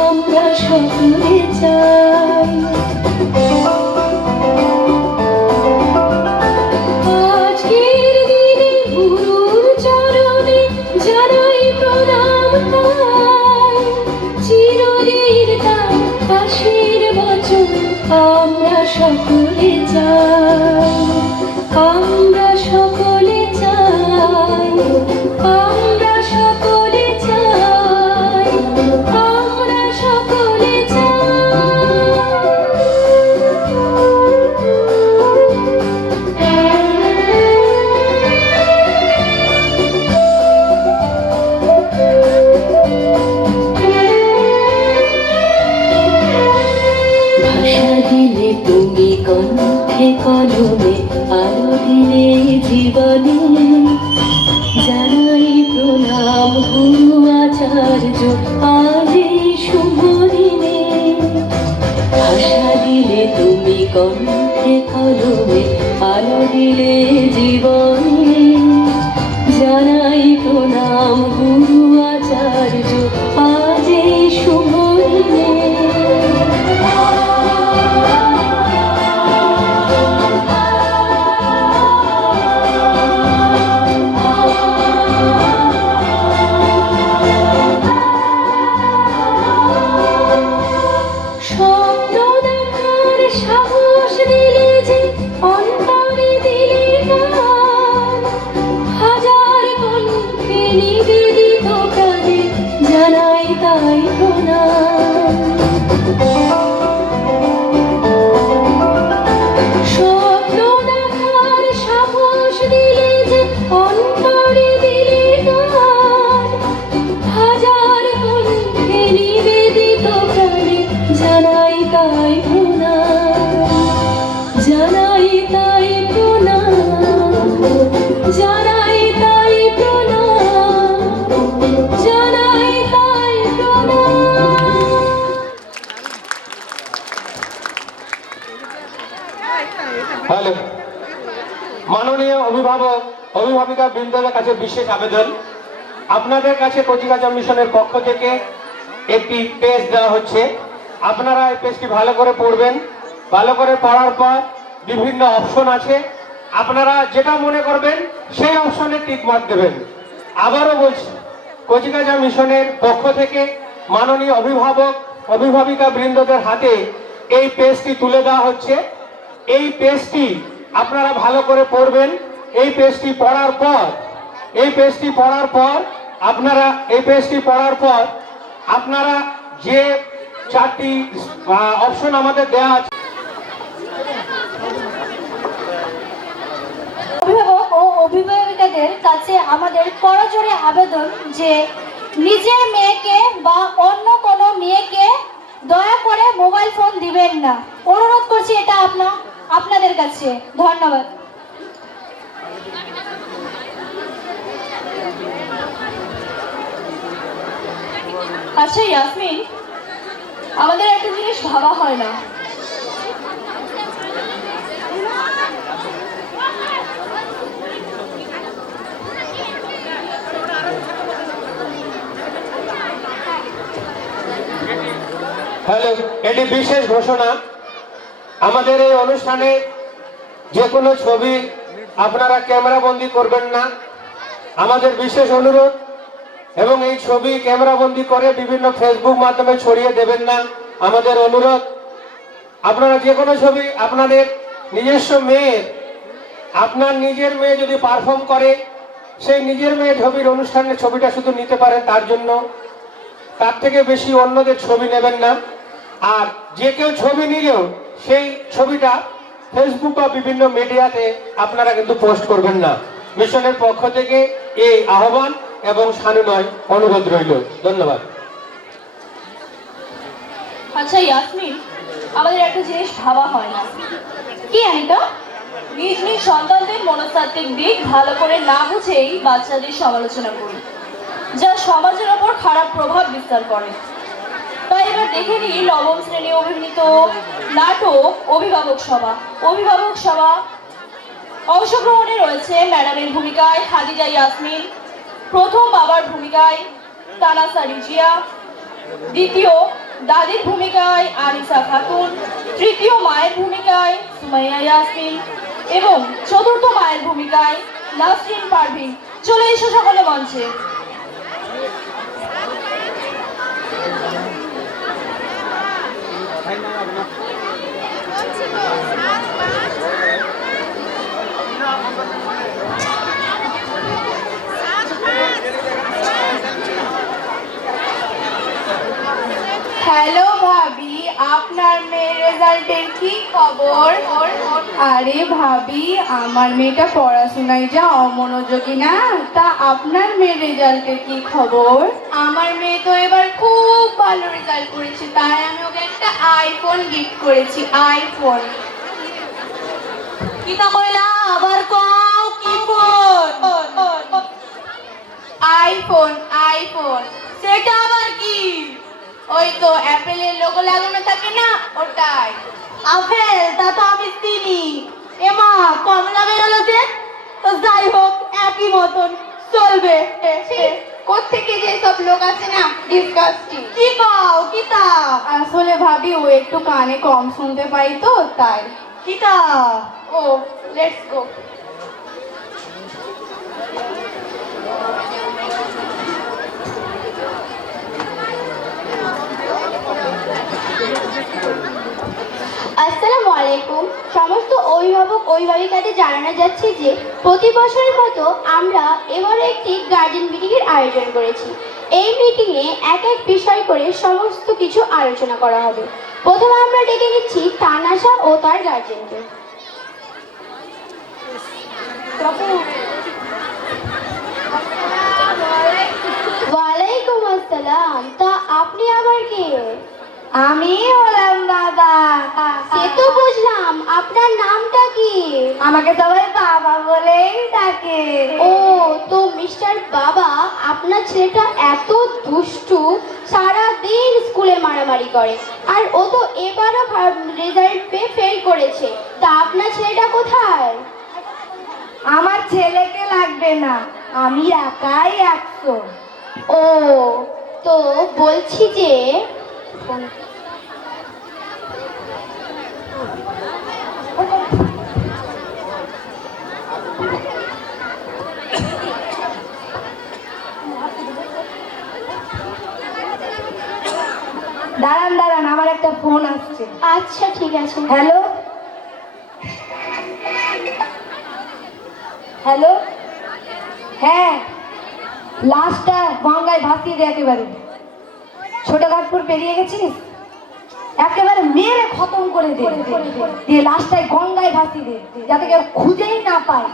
আমরা সকলে চাই আজকের দিনে গুরুর চরণে জানাই প্রণাম তাই। চিরদিন তার আশীর বচন আমরা সকলে চাই। আমরা সকলে চাই। আমরা সকলে চাই। আমরা সকলে ভাষা দিলে তুমি কণ্ঠে কলমে আলো দিলে জীবনে। জানাই প্রণাম গুরু আচার্য আজ এই শুভ দিনে ভাষা দিলে তুমি কণ্ঠে কলমে আলো দিলে জীবনে জানাই প্রণাম গুরু আচার্য আজ এই শুভ দিনে স্বপ্ন দেখার সাহস দিলে যে অন্তরে দিলে গান হাজার কণ্ঠে নিবেদিত প্রাণে জানাই তাই প্রণাম স্বপ্ন দেখার সাহস দিলে যে অন্তরে দিলে গান হাজার কণ্ঠে নিবেদিত প্রাণে জানাই তাই প্রণাম জানাই তাই প্রণাম জানাই তাই প্রণাম জানাই তাই প্রণাম হ্যালো মাননীয় অভিভাবক অভিভাবিকা বৃন্দদের কাছে বিশেষ আবেদন আপনাদের কাছে কচিকাঁচা মিশনের পক্ষ থেকে একটি পেজ দেওয়া হচ্ছে আপনারা এই পেজটি ভালো করে পড়বেন ভালো করে পড়ার পর বিভিন্ন অপশন আছে আপনারা যেটা মনে করবেন সেই অপশনে টিক মার্ক দেবেন আবারও বলছি কচিকাঁচা মিশনের পক্ষ থেকে মাননীয় অভিভাবক অভিভাবিকা বৃন্দদের হাতে এই পেজটি তুলে দেওয়া হচ্ছে এই পেজটি আপনারা ভালো করে পড়বেন এই পেজটি পড়ার পর আপনারা যে চারটি অপশন আমাদের দেওয়া আছে অভিভাবক ও অভিভাবিকাদের কাছে আমাদের করজোড়ে আবেদন যে নিজের মেয়েকে বা অন্য কোনো মেয়েকে দয়া করে মোবাইল ফোন দিবেন না অনুরোধ করছি এটা আপনাদের কাছে ধন্যবাদ আচ্ছা ইয়াসমিন আমাদের একটা জিনিস ভাবা হয় না হ্যালো এটি বিশেষ ঘোষণা আমাদের এই অনুষ্ঠানে যে কোনো ছবি আপনারা ক্যামেরা বন্দি করবেন না আমাদের বিশেষ অনুরোধ এবং এই ছবি ক্যামেরা বন্দি করে বিভিন্ন ফেসবুক মাধ্যমে ছড়িয়ে দেবেন না আমাদের অনুরোধ আপনারা যে কোনো ছবি আপনাদের নিজস্ব মেয়ের আপনার নিজের মেয়ে যদি পারফর্ম করে সেই নিজের মেয়ে ছবির অনুষ্ঠানের ছবিটা শুধু নিতে পারেন তার জন্য তার থেকে বেশি অন্যদের ছবি নেবেন না আর যে কেউ ছবি নিলেও সেই ছবিটা ফেসবুক বা বিভিন্ন মিডিয়াতে আপনারা কিন্তু পোস্ট করবেন না মিশনের পক্ষ থেকে এই আহ্বান এবং সানুনয় অনুরোধ রইল ধন্যবাদ আচ্ছা ইয়াসমিন আমাদের একটা জিনিস ভাবা হয় না কি আনিকা নিজ নিজ সন্তানদের মনস্তাত্ত্বিক দিক ভালো করে না বুঝেই বাচ্চাদের সমালোচনা করি যা সমাজের ওপর খারাপ প্রভাব বিস্তার করে তাই এবার দেখে নিই নবম শ্রেণী অভিনীত নাটক অভিভাবক সভা অংশগ্রহণে রয়েছে ম্যাডামের ভূমিকায় খাদিজা ইয়াসমিন প্রথম বাবার ভূমিকায় তানাসা রিজিয়া দ্বিতীয় দাদির ভূমিকায় আনিসা খাতুন তৃতীয় মায়ের ভূমিকায় সুমাইয়া ইয়াসমিন এবং চতুর্থ মায়ের ভূমিকায় নাসরিন পারভিন চলে এসো সকলে মঞ্চে হ্যালো ভাবি আপনার মেয়ের রেজাল্টের কি খবর? আরে ভাবি আমার মেয়েটা পড়াশোনায় যা অমনোযোগী না, তা আপনার মেয়ের রেজাল্টের কি খবর? আমার মেয়ে তো এবার খুব ভালো রেজাল্ট করেছে, তাই আমি ওকে একটা আইফোন গিফট করেছি। আইফোন কিতা কইলা আবার কও? কি ফোন? আইফোন আইফোন সেটা আবার কি? ওই তো অ্যাপেলের লোগো লাগানো থাকে না, ওটাই। আপেল, তা তো আমি চিনি। এমা, কমলা বেরোলো যে? তো যাই হোক, একই মতন চলবে। কোত্থেকে যে সব লোক আছে না, ডিসকাস্টিং। কি কও, কি তা? আসলে ভাবি ও একটু কানে কম শুনতে পাই তো, তাই। কি তা? ও, লেটস গো। আসসালামু আলাইকুম। সমস্ত অভিভাবক অভিভাবিকাদের জানানো যাচ্ছে যে প্রতি বছরের মতো আমরা এবারে একটি গার্জেন মিটিং এর আয়োজন করেছি। এই মিটিংয়ে এক এক বিষয় করে সমস্ত কিছু আলোচনা করা হবে। প্রথমে আমরা ডেকে নিচ্ছি তানাশা ও তার গার্জেনকে। ওয়ালাইকুম আসসালাম। তা আপনি আবার কে? আমি হলাম বাবা। সে তো বুঝলাম, আপনার নামটা কি? আমাকে সবাই বাবা বলেই ডাকে। ও, তো মিস্টার বাবা, আপনার ছেলেটা এত দুষ্টু, সারা দিন স্কুলে মারামারি করে, আর ও তো এবারও রেজাল্ট পেয়ে ফেল করেছে। তা আপনার ছেলেটা কোথায়? আমার ছেলেকে লাগবে না, আমি একাই 100। ও, তো বলছি যে দাঁড়ান, আমার একটা ফোন আসছে। আচ্ছা ঠিক আছে। হ্যালো হ্যালো, হ্যাঁ, লাশটা গঙ্গায় ভাসিয়ে দে একেবারে। ছোটঘাটপুর পেরিয়ে গেছিস, একেবারে মেরে খতম করে দে, দিয়ে লাশটাই গঙ্গায় ভাসিয়ে দে, যাতে কেউ খুঁজেই না পায়।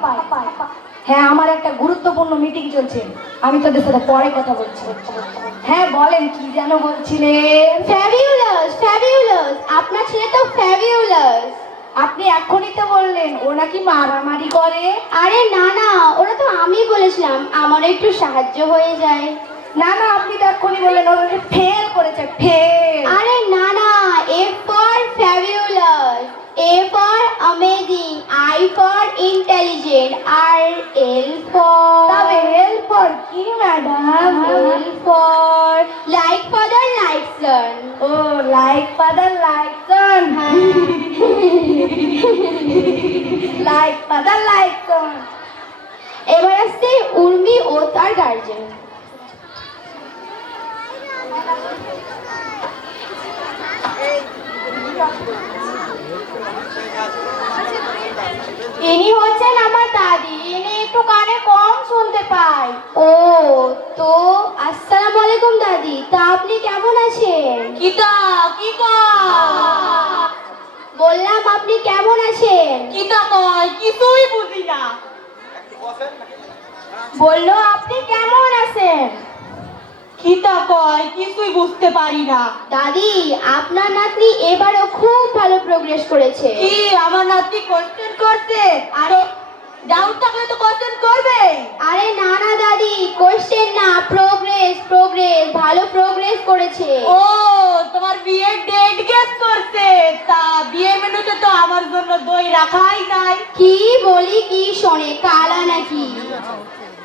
হ্যাঁ, আমার একটা গুরুত্বপূর্ণ মিটিং চলছে, আমি তোদের সাথে পরে কথা বলছি। হ্যাঁ বলেন, কি যেন বলছিলেন? ফ্যাবিউলাস, ফ্যাবিউলাস, আপনার ছেলে তো ফ্যাবিউলাস। আপনি এখনই তো বললেন ও নাকি মারামারি করে। আরে না না, ওরা তো আমি বলেছিলাম আমার একটু সাহায্য হয়ে যায়। না না, আপনি তো এখনই বললেন ও ফেল করেছে, ফেল। আরে না না, A for fabulous, A for amazing, I for intelligent, R L for তবে L for কি madam? L for like father like son. ও, like father like son, like father like son. এবার আসছে উর্মি ও তার গার্জেন। ইনি হচ্ছেন আমার দাদি, ইনি একটু কানে কম শুনতে পায়। ও, তো আসসালামু আলাইকুম দাদি, তা আপনি কেমন আছেন? কিতা কি বললাম, আপনি কেমন আছেন? কিতা কয়, কিছুই বুঝি না। বললো আপনি কেমন আছেন? কিতা কয়, কিছুই বুঝতে পারি না। দাদি, আপনার নাতনি এবারও খুব ভালো প্রোগ্রেস করেছে। কি, আমার নাতনি কোশ্চেন করছে? আরে ডাউট থাকলে তো কোশ্চেন করবে। আরে না না দাদি, কোশ্চেন না, প্রোগ্রেস, প্রোগ্রেস, ভালো প্রোগ্রেস করেছে। ও, তোমার বিয়ের ডেট গেস করছে? তা বিয়ের মেনুতে তো আমার জন্য দই রাখাই নাই। কি বলি কি শোনে, কালা নাকি?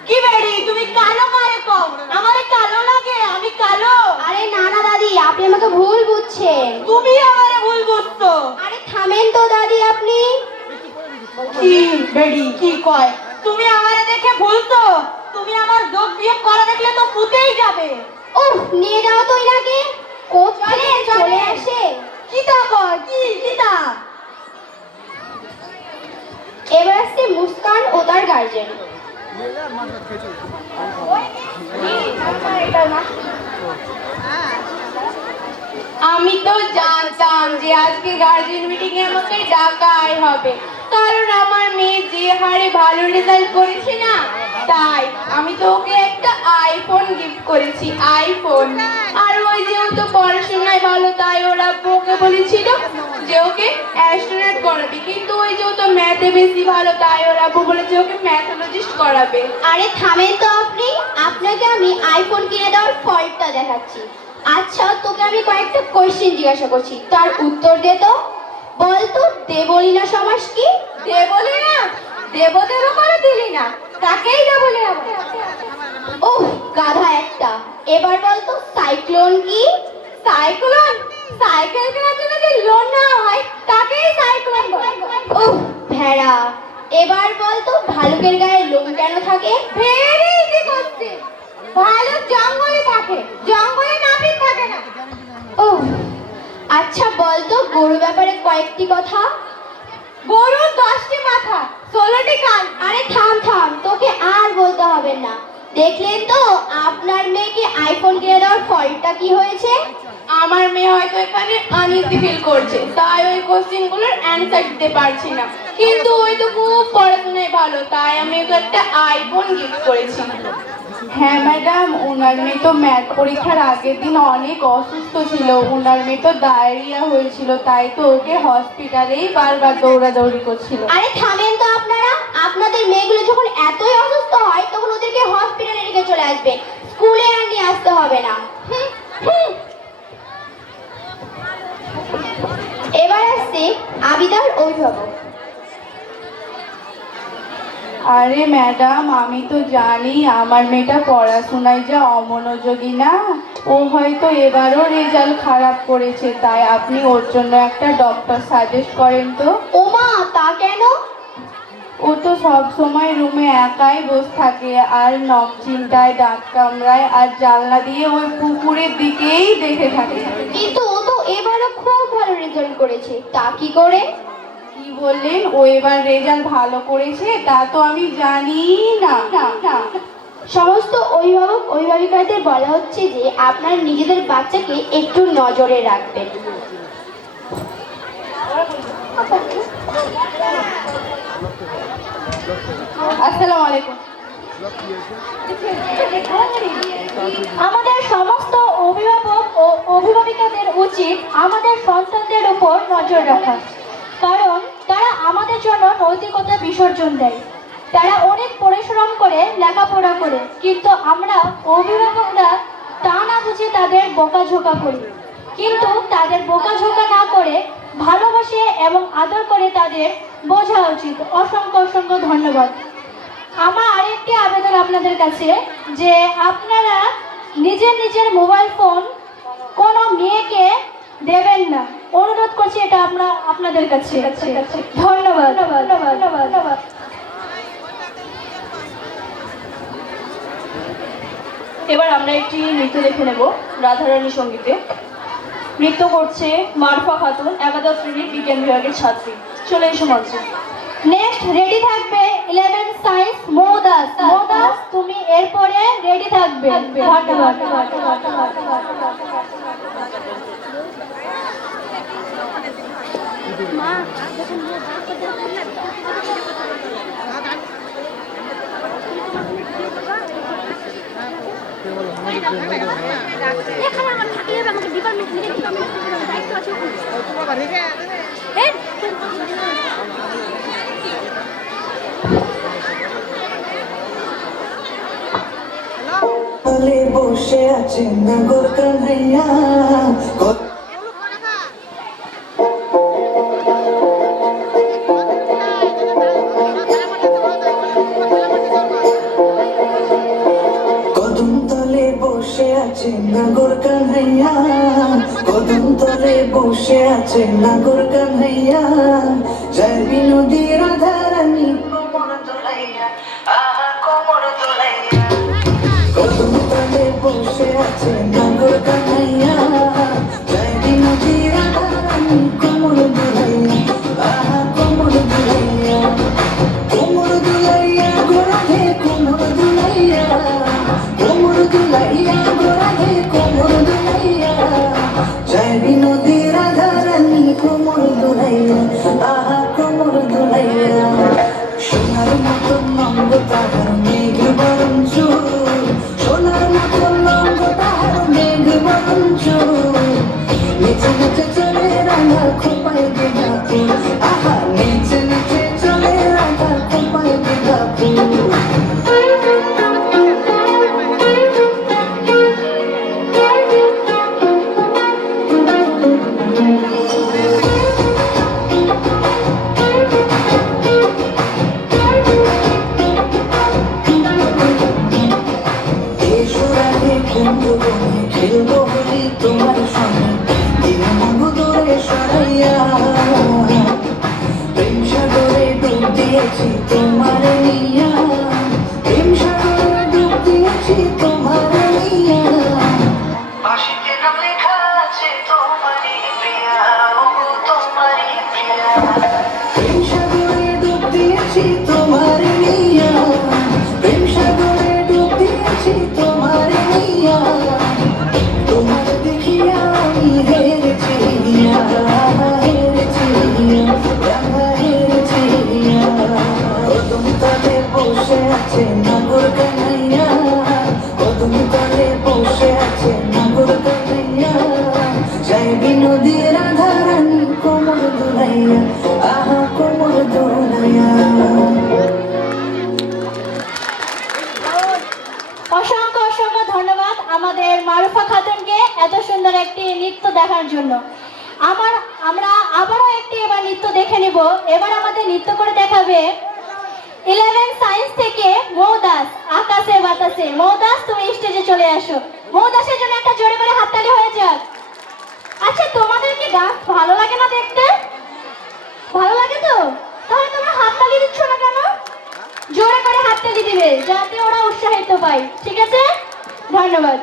কি বেড়ি, তুমি কালো কারে কও? আমারে কালো লাগে, আমি কালো? আরে না না দাদি, আপনি আমাকে ভুল বুঝছেন। তুমি আমারে ভুল বুঝছো। আরে থামেন তো দাদি আপনি। কি বেড়ি কি কয়? তুমি আমারে দেখে ভুলছো? তুমি আমার যোগ বিয়োগ করা দেখলে তো ফুটেই যাবে। ওহ, নিয়ে যাও তো এনাকে। কোথায় চলে আসে? কিতা কয়, কি কিতা? এবার আসছে মুস্কান ও তার গার্জেন। আমি তো জানতাম যে আজকে গার্জেন মিটিং এ আমাকে ডাকাই হবে, কারণ আমার মেয়ে যে হারে ভালো রেজাল্ট করেছে না, তাই আমি তো ওকে একটা আইফোন গিফট করেছি, আইফোন। আর ওই যেহেতু পড়াশোনায় ভালো, তাই ওরা ওকে বলেছিল যে ওকে অ্যাস্ট্রোনট করাবে, কিন্তু ওই যে ও তো ম্যাথে বেশি ভালো, তাই ওর আব্বু বলেছে ওকে ম্যাথোলজিস্ট করাবে। আরে থামেন তো আপনি, আপনাকে আমি আইফোন কিনে দেওয়ার ফল্টটা দেখাচ্ছি। আচ্ছা তোকে আমি কয়েকটা কোয়েশ্চেন জিজ্ঞাসা করছি, তার উত্তর দে তো। বল তো দেবলীনা সমাস কি? দেবলীনা? দেবদেব করে দিলি না, তাকেই দেবলীনা বলে। ওহ গাধা একটা। এবার বল তো সাইক্লোন কি? সাইক্লোন? সাইকেল কেনার জন্য যে লোন নেওয়া হয় তাকেই সাইক্লোন বলে। ওহ ভেড়া। এবার বল তো ভালুকের গায়ে লোম কেন থাকে? Very easy question. ভালুক জঙ্গলে থাকে, জঙ্গলে নাপিত থাকে না। ওহ আচ্ছা বল তো গরু ব্যাপারে কয়েকটি কথা। গরুর 10টি মাথা, 16টি কান। আরে থাম থাম, তোকে আর বলতে হবে না। দেখলেন তো আপনার মেয়েকে আইফোন কিনে দেওয়ার ফলটা কি হয়েছে? আমার মেয়ে হয়তো এখানে আনইজি ফিল করছে, তাই ওই কোশ্চেনগুলোর অ্যান্সার দিতে পারছি না, কিন্তু ওই তো খুব পড়াশোনায় ভালো, তাই আমি ওকে একটা আইফোন গিফট করেছি। হ্যাঁ ম্যাডাম, ওনার মেয়ে তো ম্যাথ পরীক্ষার আগের দিন অনেক অসুস্থ ছিল, ওনার মেয়ে তো ডায়রিয়া হয়েছিল, তাই তো ওকে হসপিটালেই বারবার দৌড়াদৌড়ি করছিল। আরে থামেন তো আপনারা, আপনাদের মেয়েগুলো যখন এতই অসুস্থ হয় তখন ওদেরকে হসপিটালে রেখে চলে আসবে, স্কুলে আর নিয়ে আসতে হবে না। এবার আসছে আবিদার অভিভাবক। আরে ম্যাডাম, আমি তো জানি আমার মেয়েটা পড়াশোনায় যা অমনোযোগী না, ও হয়তো এবারও রেজাল্ট খারাপ করেছে, তাই আপনি ওর জন্য একটা ডক্টর সাজেস্ট করেন তো। ওমা তা কেন? ও তো সব সময় রুমে একাই বসে থাকে, আর নখ চিন্তায়, দাঁত কামড়ায়, আর জানলা দিয়ে ওই পুকুরের দিকেই দেখে থাকে। কিন্তু ও তো এবারও খুব ভালো রেজাল্ট করেছে, তা কি করে? কি বললেন? ও এবার রেজাল্ট ভালো করেছে? তা তো আমি জানি না। সমস্ত অভিভাবক অভিভাবিকাদের বলা হচ্ছে যে আপনার নিজেদের বাচ্চাকে একটু নজরে রাখবেন। আসসালামু আলাইকুম। আমাদের সমস্ত অভিভাবক ও অভিভাবিকাদের উচিত আমাদের সন্তানদের উপর নজর রাখা, কারণ তারা আমাদের জন্য নৈতিকতা বিসর্জন দেয়। তারা অনেক পরিশ্রম করে লেখাপড়া করে, কিন্তু আমরা অভিভাবকরা তা না বুঝে তাদের বকাঝোকা করি। কিন্তু তাদের বকাঝোকা না করে ভালোবাসে এবং আদর করে তাদের বোঝা উচিত। অসংখ্য অসংখ্য ধন্যবাদ। আমার আরেকটি আবেদন আপনাদের কাছে, যে আপনারা নিজের নিজের মোবাইল ফোন কোনো মেয়েকে দেবেন না, অনুরোধ করছি এটা আমরা আপনাদের কাছে। ধন্যবাদ। এবার আমরা একটি নৃত্য দেখে নেব রাধারানী সঙ্গীতে। নৃত্য করছে মারফা খাতুন, একাদশ শ্রেণীর বিজ্ঞান বিভাগের ছাত্রী। চলে এসো মঞ্চে। নেক্সট রেডি থাকবে 11 সায়েন্স মৌদাস। মৌদাস তুমি এরপরে রেডি থাকবে। ধন্যবাদ। বসে আছে নাগর কান্হাইয়া। কদম তলে বসে আছে নাগর কান্হাইয়া, কদম তলে বসে আছে নাগর কান্হাইয়া। জয় বিনোদী রাধারানী কোমর দোলাইয়া, আহা কোমর দোলাইয়া। কদম তলে বসে আছে নাগর কান্হাইয়া, জয় বিনোদী রাধারানী কোমর দোলাইয়া, আহা কোমর দোলাইয়া। কোমর দোলাইয়া গোরাধে কোমর দোলাইয়া, কোমর দোলাইয়া গোরাধে কোমর দোলাইয়া। জয় বিনোদী রাধারানী কোমর দোলাইয়া। প্রেম সাগরে ডুব দিয়েছি তোমার নিয়া, প্রেম সাগরে ডুব দিয়েছি তোমার নিয়া, তোমার দেখিয়া আমি হেরেছি হেরেছি হেরেছি। কদম তলে বসে আছে নাগর কানাইয়া, কদম তলে বসে আছে নাগর কানাইয়া, জয় বিনোদী রাধারানী কোমর দুলাইয়া, আহা কোমর দুলাইয়া। অসংখ্য অসংখ্য ধন্যবাদ আমাদের মারুফা খাতুনকে এত সুন্দর একটি নৃত্য দেখার জন্য। আমরা আবারও একটি এবার নৃত্য দেখে নিব। এবার আমাদের নৃত্য করে দেখাবে 11 সায়েন্স থেকে মৌদাস, আকাশে বাতাসে। মৌদাস, তুমি স্টেজে চলে আসো। মৌদাসের জন্য একটা জোরে করে হাততালি হয়ে যাক। আচ্ছা, তোমাদের কি ডান্স ভালো লাগে না দেখতে? ভালো লাগে তো? তাহলে তোমরা হাততালি দিচ্ছ না কেন? জোরে করে হাততালি দিবে যাতে ওরা উৎসাহিত পায়। ঠিক আছে, ধন্যবাদ।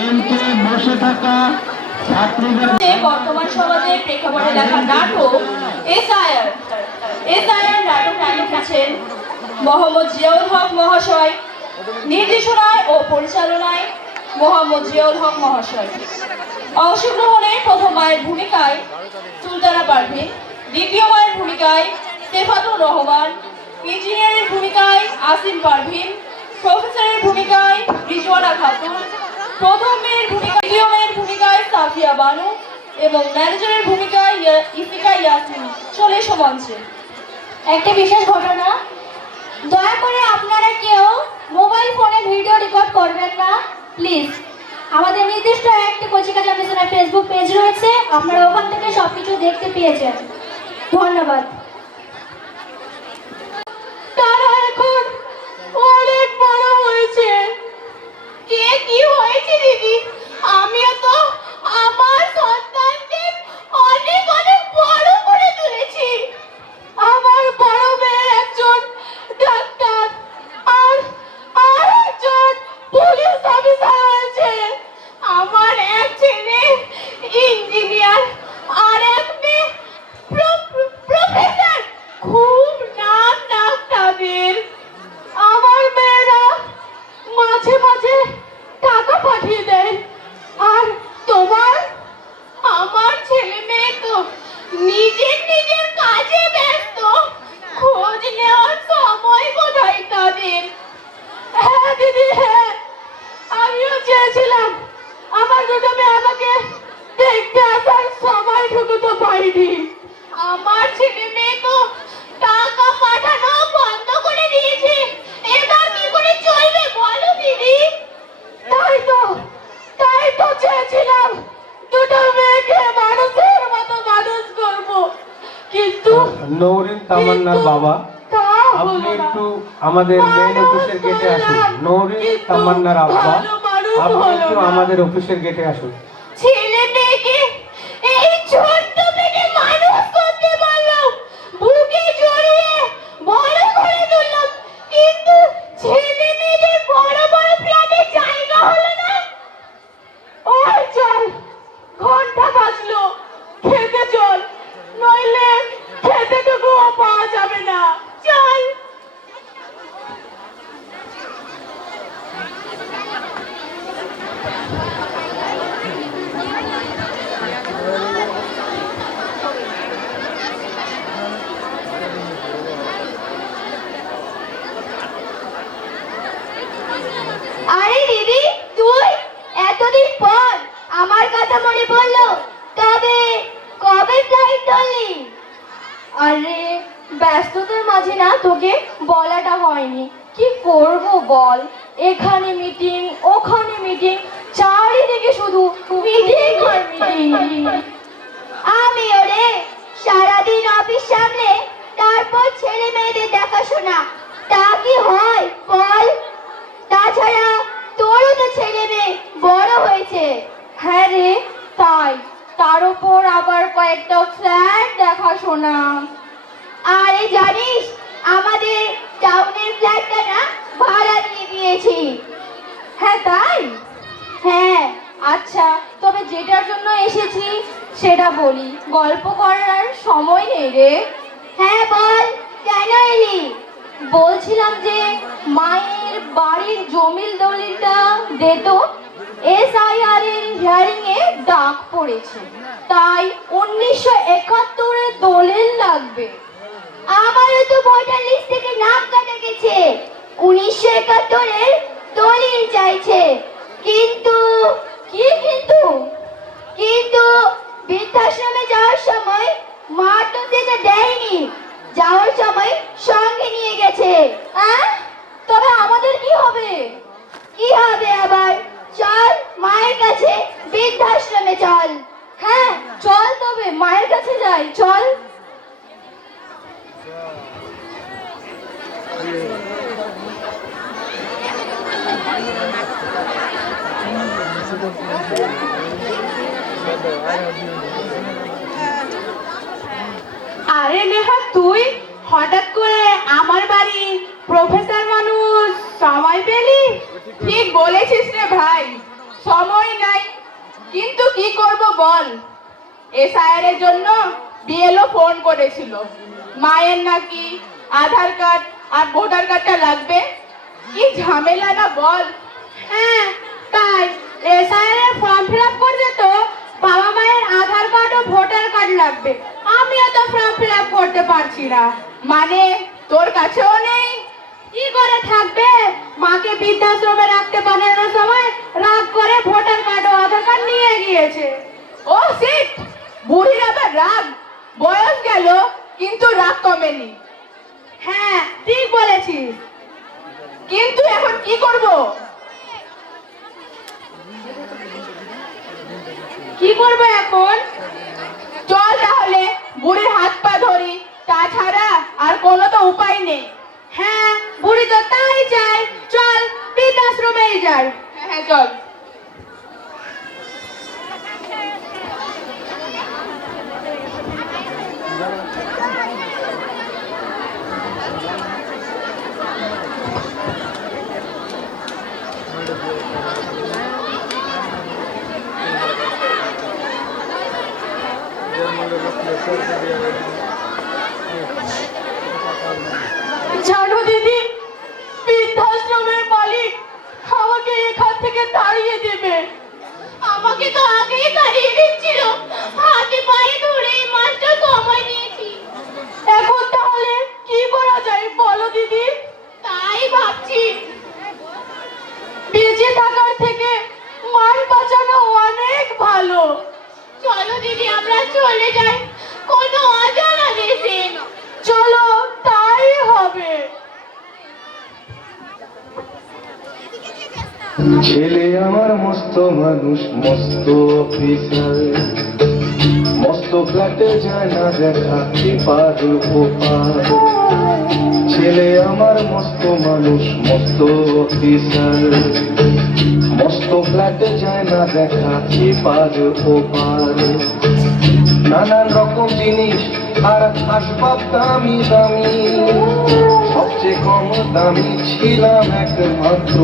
বেঞ্চে বসে থাকা ছাত্রীদের বর্তমান সমাজের প্রেক্ষাপটে লেখা নাটক এসআইআর নাটক লিখেছেন মোহাম্মদ জিয়াউল হক মহাশয়, নির্দেশনায় ও পরিচালনায় মোহাম্মদ জিয়াউল হক মহাশয়। অংশগ্রহণে প্রথম মায়ের ভূমিকায় সুলতানা পারভীন, দ্বিতীয় মায়ের ভূমিকায় সেফাতুর রহমান, ইঞ্জিনিয়ারের ভূমিকায় আসিম পারভীন, প্রফেসরের ভূমিকায় রিজওয়ানা খাতুন, প্রথম মেয়ের ভূমিকায় দ্বিতীয় মেয়ের ভূমিকায় সাফিয়া বানু এবং ম্যানেজারের ভূমিকায় ইফিকা ইয়াসমিন। চলে এসো মঞ্চে। একটি বিশেষ ঘটনা, দয়া করে আপনারা কেউ মোবাইল ফোনে ভিডিও রেকর্ড করবেন না প্লিজ। আমাদের নির্দিষ্ট একটি কচিকাঁচা মিশনের ফেসবুক পেজ রয়েছে, আপনারা ওখান থেকে সবকিছু দেখতে পেয়েছেন। ধন্যবাদ। তারা এখন অনেক বড় হয়েছে। কে কি হয়েছে দিদি? আমিও তো আমার সন্তানকে অনেক অনেক বড় করে তুলেছি। আমার বড় মেয়ে একজন ডাক্তার আর একজন পুলিশ অফিসার হয়েছে। আমার এক ছেলে ইঞ্জিনিয়ার আর এক মেয়ে প্রফেসর। খুব নাম ডাক্তারদের। আমার মেয়েরা মাঝে মাঝে টাকা পাঠিয়ে দেয়। আর তোমার? আমার ছেলে মেয়ে তো নিজের কাজে ব্যস্ত, খোঁজ নেওয়ার সময় কোথায় তাদের? হ্যাঁ দিদি, হ্যাঁ, আমিও চেয়েছিলাম আমার দুটো মেয়ে আমাকে দেখতে আসার সময়টুকু তো পাইনি। আমার ছেলে মেয়ে তো টাকা পাঠানো বন্ধ করে দিয়েছে। এবার কি করে চলবে বলো দিদি? তাই তো চেয়েছিলাম দুটো মেয়েকে মানুষের মতো মানুষ করবো, কিন্তু নৌরিন তামান্নার বাবা, তা আপনি হলো না। একটু আমাদের মেইন অফিসের গেটে আসুন। নৌরিন তামান্নার আব্বা, আপনি একটু আমাদের অফিসের গেটে আসুন। ছেলে মেয়েকে এই ছোট্ট থেকে মানুষ করতে পারলাম, বুকে জড়িয়ে বড় করে তুললাম, কিন্তু ছেলে মেয়েদের বড় বড় ফ্ল্যাটে জায়গা হলো না। ওই চল, ঘন্টা বাজলো, খেতে চল, নইলে খেতেটুকুও পাওয়া যাবে না। চল। আরে দিদি, তুই এতদিন পর আমার কথা মনে পড়লো। তবে কবে ফ্লাইট ধরলি? আরে ব্যস্ততার মাঝে না তোকে বলাটা হয়নি। কি করব বল, এখানে মিটিং ওখানে মিটিং, চারিদিকে শুধু মিটিং আর মিটিং। আমি ওরে সারাদিন অফিস সামলে, তারপর ছেলে মেয়েদের দেখাশোনা, তা কি হয় বল? তাছাড়া তোরও তো ছেলে মেয়ে বড় হয়েছে। হ্যাঁ রে, তাই, তার উপর আবার কয়েকটা ফ্ল্যাট দেখাশোনা। আরে জানিস, আমাদের টাউনের ফ্ল্যাটটা না ভাড়া দিয়ে দিয়েছি। হ্যাঁ তাই? হ্যাঁ। আচ্ছা, তবে যেটার জন্য এসেছি সেটা বলি, গল্প করার সময় নেই রে। হ্যাঁ বল, কেন এলি? বলছিলাম যে মায়ের বাড়ির জমির দলিলটা দে তো। এসআইআর এর হিয়ারিং এ ডাক পড়েছে, তাই 1971 দলিল লাগবে। আমারও তো ভোটার লিস্ট থেকে নাম কাটা গেছে, 1971 দলিল চাইছে। কিন্তু কি কিন্তু বৃদ্ধাশ্রমে যাওয়ার সময় মা তো সেটা দেয়নি, যাওয়ার সময় সঙ্গে নিয়ে গেছে। তবে আমাদের কি হবে? কি হবে আবার? চল মায়ের কাছে বৃদ্ধাশ্রমে চল। হ্যাঁ চল, তবে মায়ের কাছে যাই, চল। আরে নেহা, তুই হঠাৎ করে আমার বাড়ি, প্রফেসর মানুষ, সময় পেলি? ঠিক বলেছিস রে ভাই, সময় নাই, কিন্তু কি করব বল। এসআইআর জন্য বিএলও ফোন করেছিল, মায়ের নাকি আধার কার্ড আর ভোটার কার্ডটা লাগবে। কি ঝামেলা না বল। হ্যাঁ তাই, এসআইআর ফর্ম ফিল আপ করতে তো বাবা মায়ের আধার কার্ড ও ভোটার কার্ড লাগবে। আমিও তো ফর্ম ফিল আপ করতে পারছি না। মানে তোর কাছেও নেই? কি করে থাকবে? মাকে বৃদ্ধাশ্রমে রাখতে পাঠানোর সময় রাগ করে ভোটার কার্ড ও আধার কার্ড নিয়ে গিয়েছে। ও সিট, বুড়ির আবার রাগ? বয়স গেল কিন্তু রাগ কমেনি। হ্যাঁ ঠিক বলেছিস। কিন্তু এখন কি করব? কি করবো এখন? চল তাহলে বুড়ির হাত পা ধরি, তাছাড়া আর কোনো তো উপায় নেই। হ্যাঁ বুড়ি তো তাই চায়, চল বৃদ্ধাশ্রমেই যাই। হ্যাঁ চল। জানো দিদি, বৃদ্ধাশ্রমের মালিক আমাকে এখান থেকে তাড়িয়ে দেবে। আমাকে তো আগেই তাড়িয়ে দিচ্ছিল, হাতে পায়ে ধরে এই মাসটা সময় নিয়েছি। এখন তাহলে কি করা যায় বলো দিদি? তাই ভাবছি, বেঁচে থাকার থেকে মার বাঁচানো অনেক ভালো। চলো দিদি আমরা চলে যাই কোনো অজানা দেশে। চলো তাই হবে। ছেলে আমার মস্ত মানুষ, মস্ত অফিসার, মস্ত ফ্ল্যাটে যায় না দেখা এপার ওপার। ছেলে আমার মস্ত মানুষ, মস্ত অফিসার, মস্ত ফ্ল্যাটে যায় না দেখা এপার ওপার। নানান রকম জিনিস আর আসবাব দামি দামি, সবচেয়ে কম দামি ছিলাম একমাত্র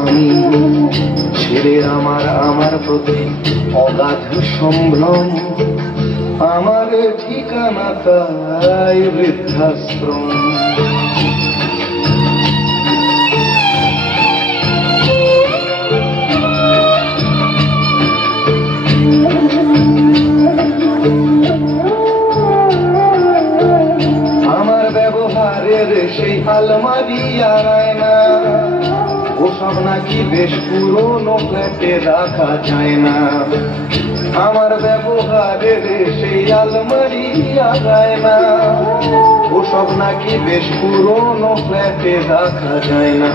আমি। ছেলের আমার প্রতি অগাধ সম্ভ্রম, আমার ঠিকানা তাই বৃদ্ধাশ্রম। সেই আলমারি আর আয়না, ওসব নাকি বেশ পুরোনো ফ্ল্যাটে রাখা যায় না। আমার ব্যবহারের সেই আলমারি আর আয়না, ওসব নাকি বেশ পুরোনো ফ্ল্যাটে রাখা যায় না।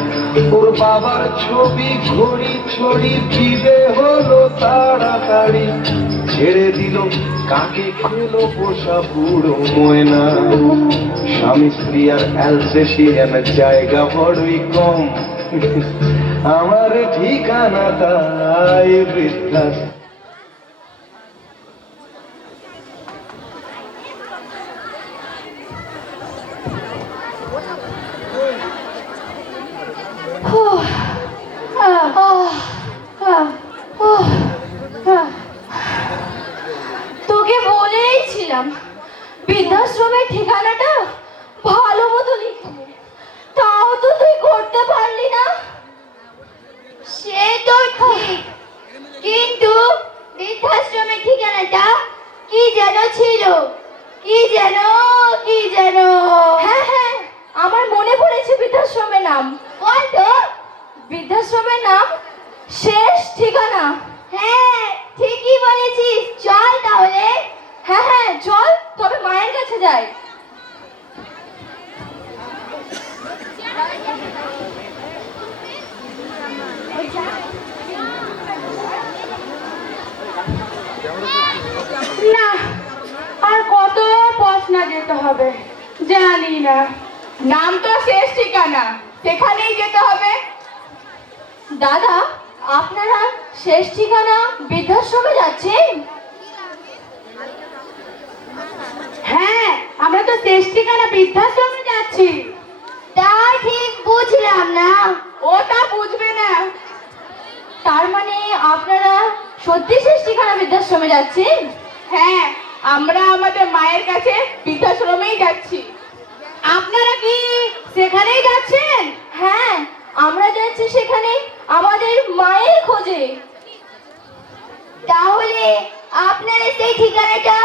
ওর বাবার ছবি ঘড়ি ছড়ি দিলে হলো তাড়াতাড়ি, ছেড়ে দিল কাকে খেলো পোষা বুড়ো ময়না। স্বামী স্ত্রী আর অ্যালসেশিয়ান জায়গা বড়ই কম, আমার ঠিকানা তাই বৃদ্ধাশ্রম। তোকে বলেইছিলাম বৃদ্ধাশ্রমের ঠিকানাটা ভালো মতো লিখতে, তাও তো তুই করতে পারলি না। সে তো ঠিক, কিন্তু বৃদ্ধাশ্রমের ঠিকানাটা কি যেন ছিল, কি যেন। হ্যাঁ হ্যাঁ আমার মনে পড়েছে বৃদ্ধাশ্রমের নাম। বল তো। বৃদ্ধাশ্রমের নাম শেষ ঠিকানা। হ্যাঁ ঠিকই বলেছিস, চল তাহলে। হ্যাঁ হ্যাঁ চল, তবে মায়ের কাছে যাই। না, আর কত পথ না যেতে হবে জানি না। নাম তো শেষ ঠিকানা, সেখানেই যেতে হবে। দাদা, আপনারা শেষ ঠিকানা বৃদ্ধাশ্রমে যাচ্ছেন? হ্যাঁ আমরা তো শেষ ঠিকানা বৃদ্ধাশ্রমে যাচ্ছি। তা ঠিক বুঝলাম না। ও তা বুঝবে না। তার মানে বৃদ্ধাশ্রমে যাচ্ছেন? হ্যাঁ, আমরা আমাদের মায়ের কাছে বৃদ্ধাশ্রমেই যাচ্ছি। আপনারা কি সেখানেই যাচ্ছেন? হ্যাঁ, আমরা যাচ্ছি সেখানে আমাদের মায়ের খোঁজে। তাহলে আপনারা সেই ঠিকানাটা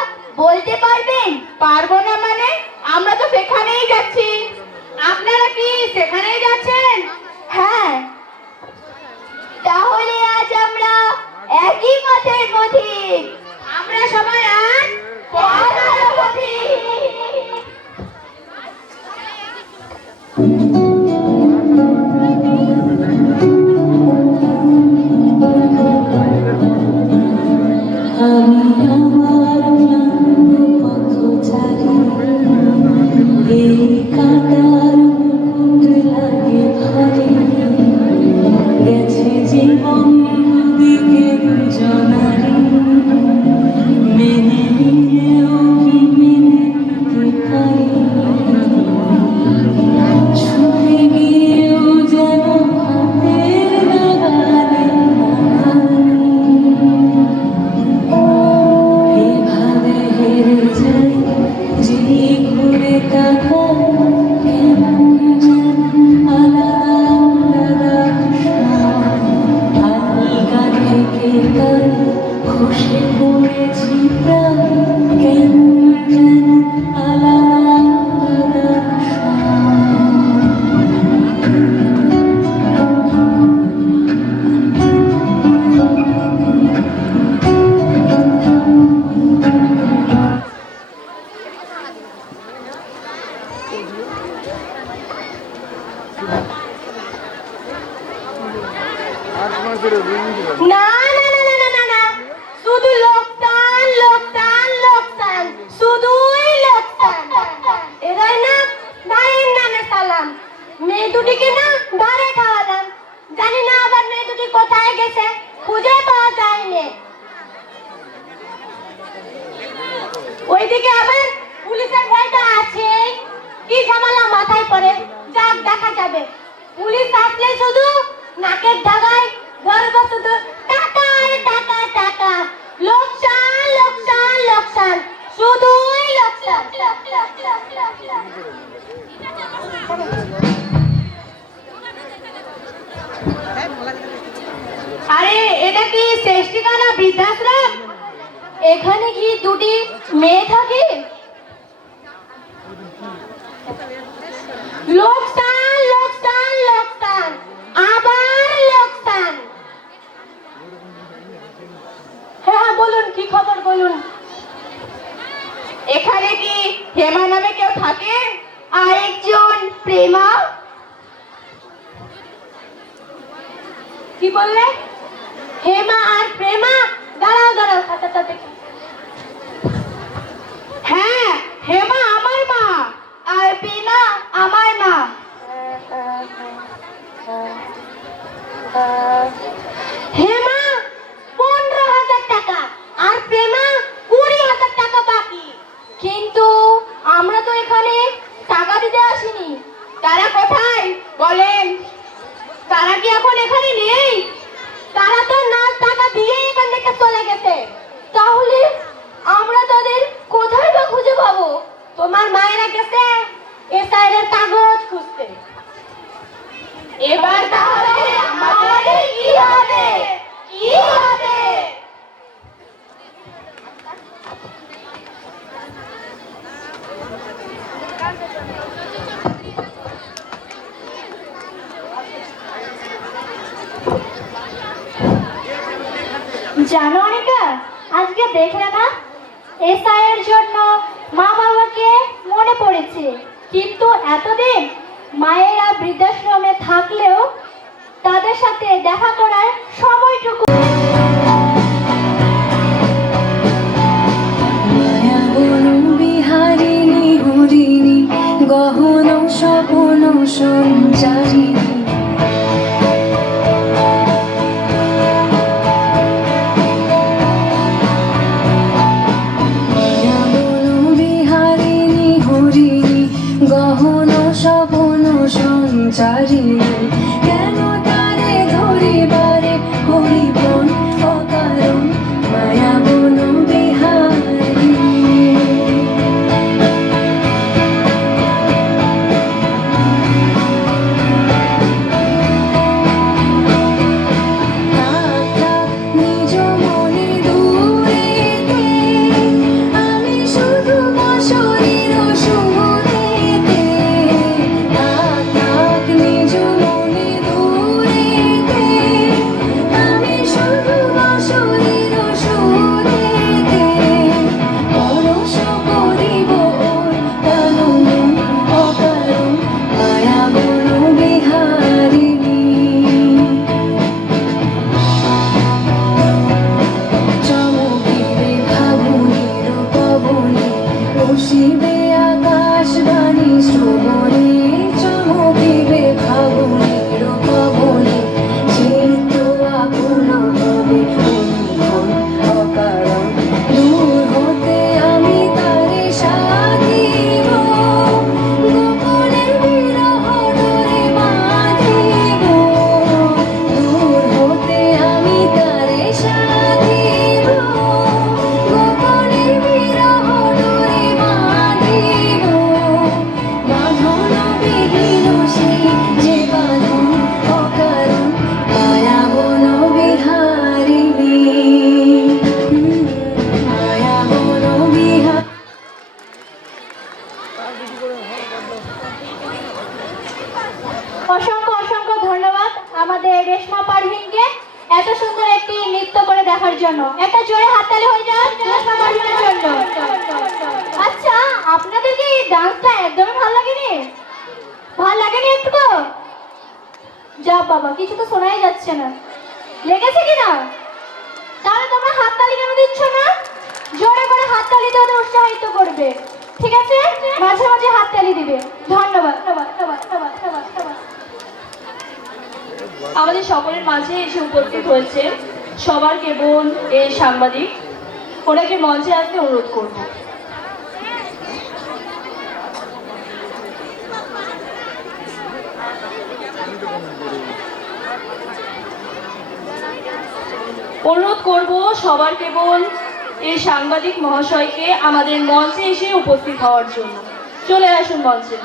বলতে পারবেন? পারবো না মানে? আমরা তো সেখানেই যাচ্ছি। আপনারা কি সেখানেই যাচ্ছেন? হ্যাঁ, তাহলে আজ আমরা একই মতের পথিক। আমরা সবাই আজ পথের পথিক। আমি আমার পথচারী, এই কাঁটার মুকুট লাগে ভারী, গেছে জীবন দিকে দুজনারি, মেনে নিলেও কি মেনে নিতে পারি, ছুটে গিয়েও যেন হাতের নাগালে এভাবে হেরে যাই, যে ঘুরে তাকাই কেমন যেন আলাদা আলাদা, আলগা থেকে তাই খসে পড়েছি প্রায়, কেমন যেন আলাদা আলাদা। না না না না না না না, শুধু লোকসান লোকসান লোকসান, শুধুই লোকসান। এরাই না ভাইয়ের নামে সালাম, মেয়ে দুটিকে না ধারে খাওয়ালাম, জানি না আবার মেয়ে দুটি কোথায় গেছে, খুঁজে পাওয়া যায়নি। ওইদিকে আবার পুলিশের ভয়টা আছে, কি ঝামেলা মাথায় পড়ে, যাক দেখা যাবে। পুলিশ আসলে শুধু নাকের ডাগায় ধরবো শুধু টাকা আর টাকা টাকা, লোকসান লোকসান লোকসান, শুধুই লোকসান। আরে এটা কি শেষ ঠিকানা বৃদ্ধাশ্রম? এখানে কি দুটি মেয়ে থাকে? লোকসান লোকসান লোকসান, আবার লোকসান। হ্যাঁ বলুন, কি খবর বলুন। এখানে কি হেমা নামে কেউ থাকে? আরেকজন প্রেমা। কি বললে? হেমা আর প্রেমা? দাঁড়াও দাঁড়াও, খাতাটা দেখি। হ্যাঁ, হেমা আমার মা আর প্রেমা আমার মা। হেমা 15,000 টাকা আর প্রেমা 20,000 টাকা বাকি। কিন্তু আমরা তো এখানে টাকা দিতে আসিনি। তারা কোথায় বলেন? তারা কি এখন এখানে নেই? তারা তো না টাকা দিয়ে এখান থেকে চলে গেছে। তাহলে আমরা তাদের কোথায় বা খুঁজে পাবো? তোমার মায়েরা গেছে এসআইয়ের কাগজ খুঁজতে। এবার তাহলে আমাদের কি হবে? কি হবে? জানো অনিকা, আজকে দেখলে না এসআইয়ের জন্য মা বাবাকে মনে পড়েছে, কিন্তু এতদিন মায়েরা বৃদ্ধাশ্রমে থাকলেও তাদের সাথে দেখা করার সময়টুকু। বিহারিণী হরিণী গহন স্বপন সঞ্চারিণী, বিহারিণী হরিণী গহন স্বপন সঞ্চারিণী। আমাদের রেশমা পারভিনকে এত সুন্দর একটি নৃত্য করে দেখার জন্য। একটা জোরে হাততালি হয়ে যাক রেশমা পারভিনের জন্য। আচ্ছা, আপনাদের কি এই ডান্সটা একদমই ভালো লাগেনি? ভালো লাগেনি একটু? যা বাবা, কিছু তো শোনাই যাচ্ছে না। লেগেছে কিনা? তাহলে তোমরা হাততালি কেন দিচ্ছ না? জোরে করে হাততালি দিয়ে ওদের উৎসাহিত করবে, ঠিক আছে? মাঝে মাঝে হাততালি দিবে। ধন্যবাদ। আমাদের সকলের মাঝে এসে উপস্থিত হয়েছে সবার কেবল এই সাংবাদিক, ওনাকে মঞ্চে আসতে অনুরোধ করব। অনুরোধ করব সবার কেবল এই সাংবাদিক মহাশয়কে আমাদের মঞ্চে এসে উপস্থিত হওয়ার জন্য। চলে আসুন মঞ্চে।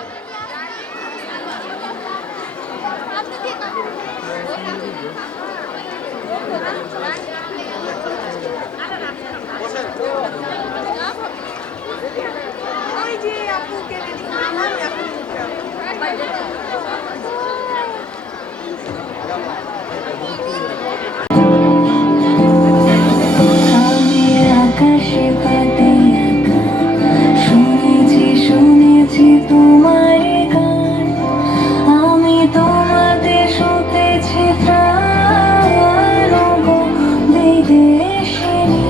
আমি আকাশে পাতে একা শুনেছি তোমার গান, আমি তোমাতে শুতেছি প্রাণ গো বিদেশিনী।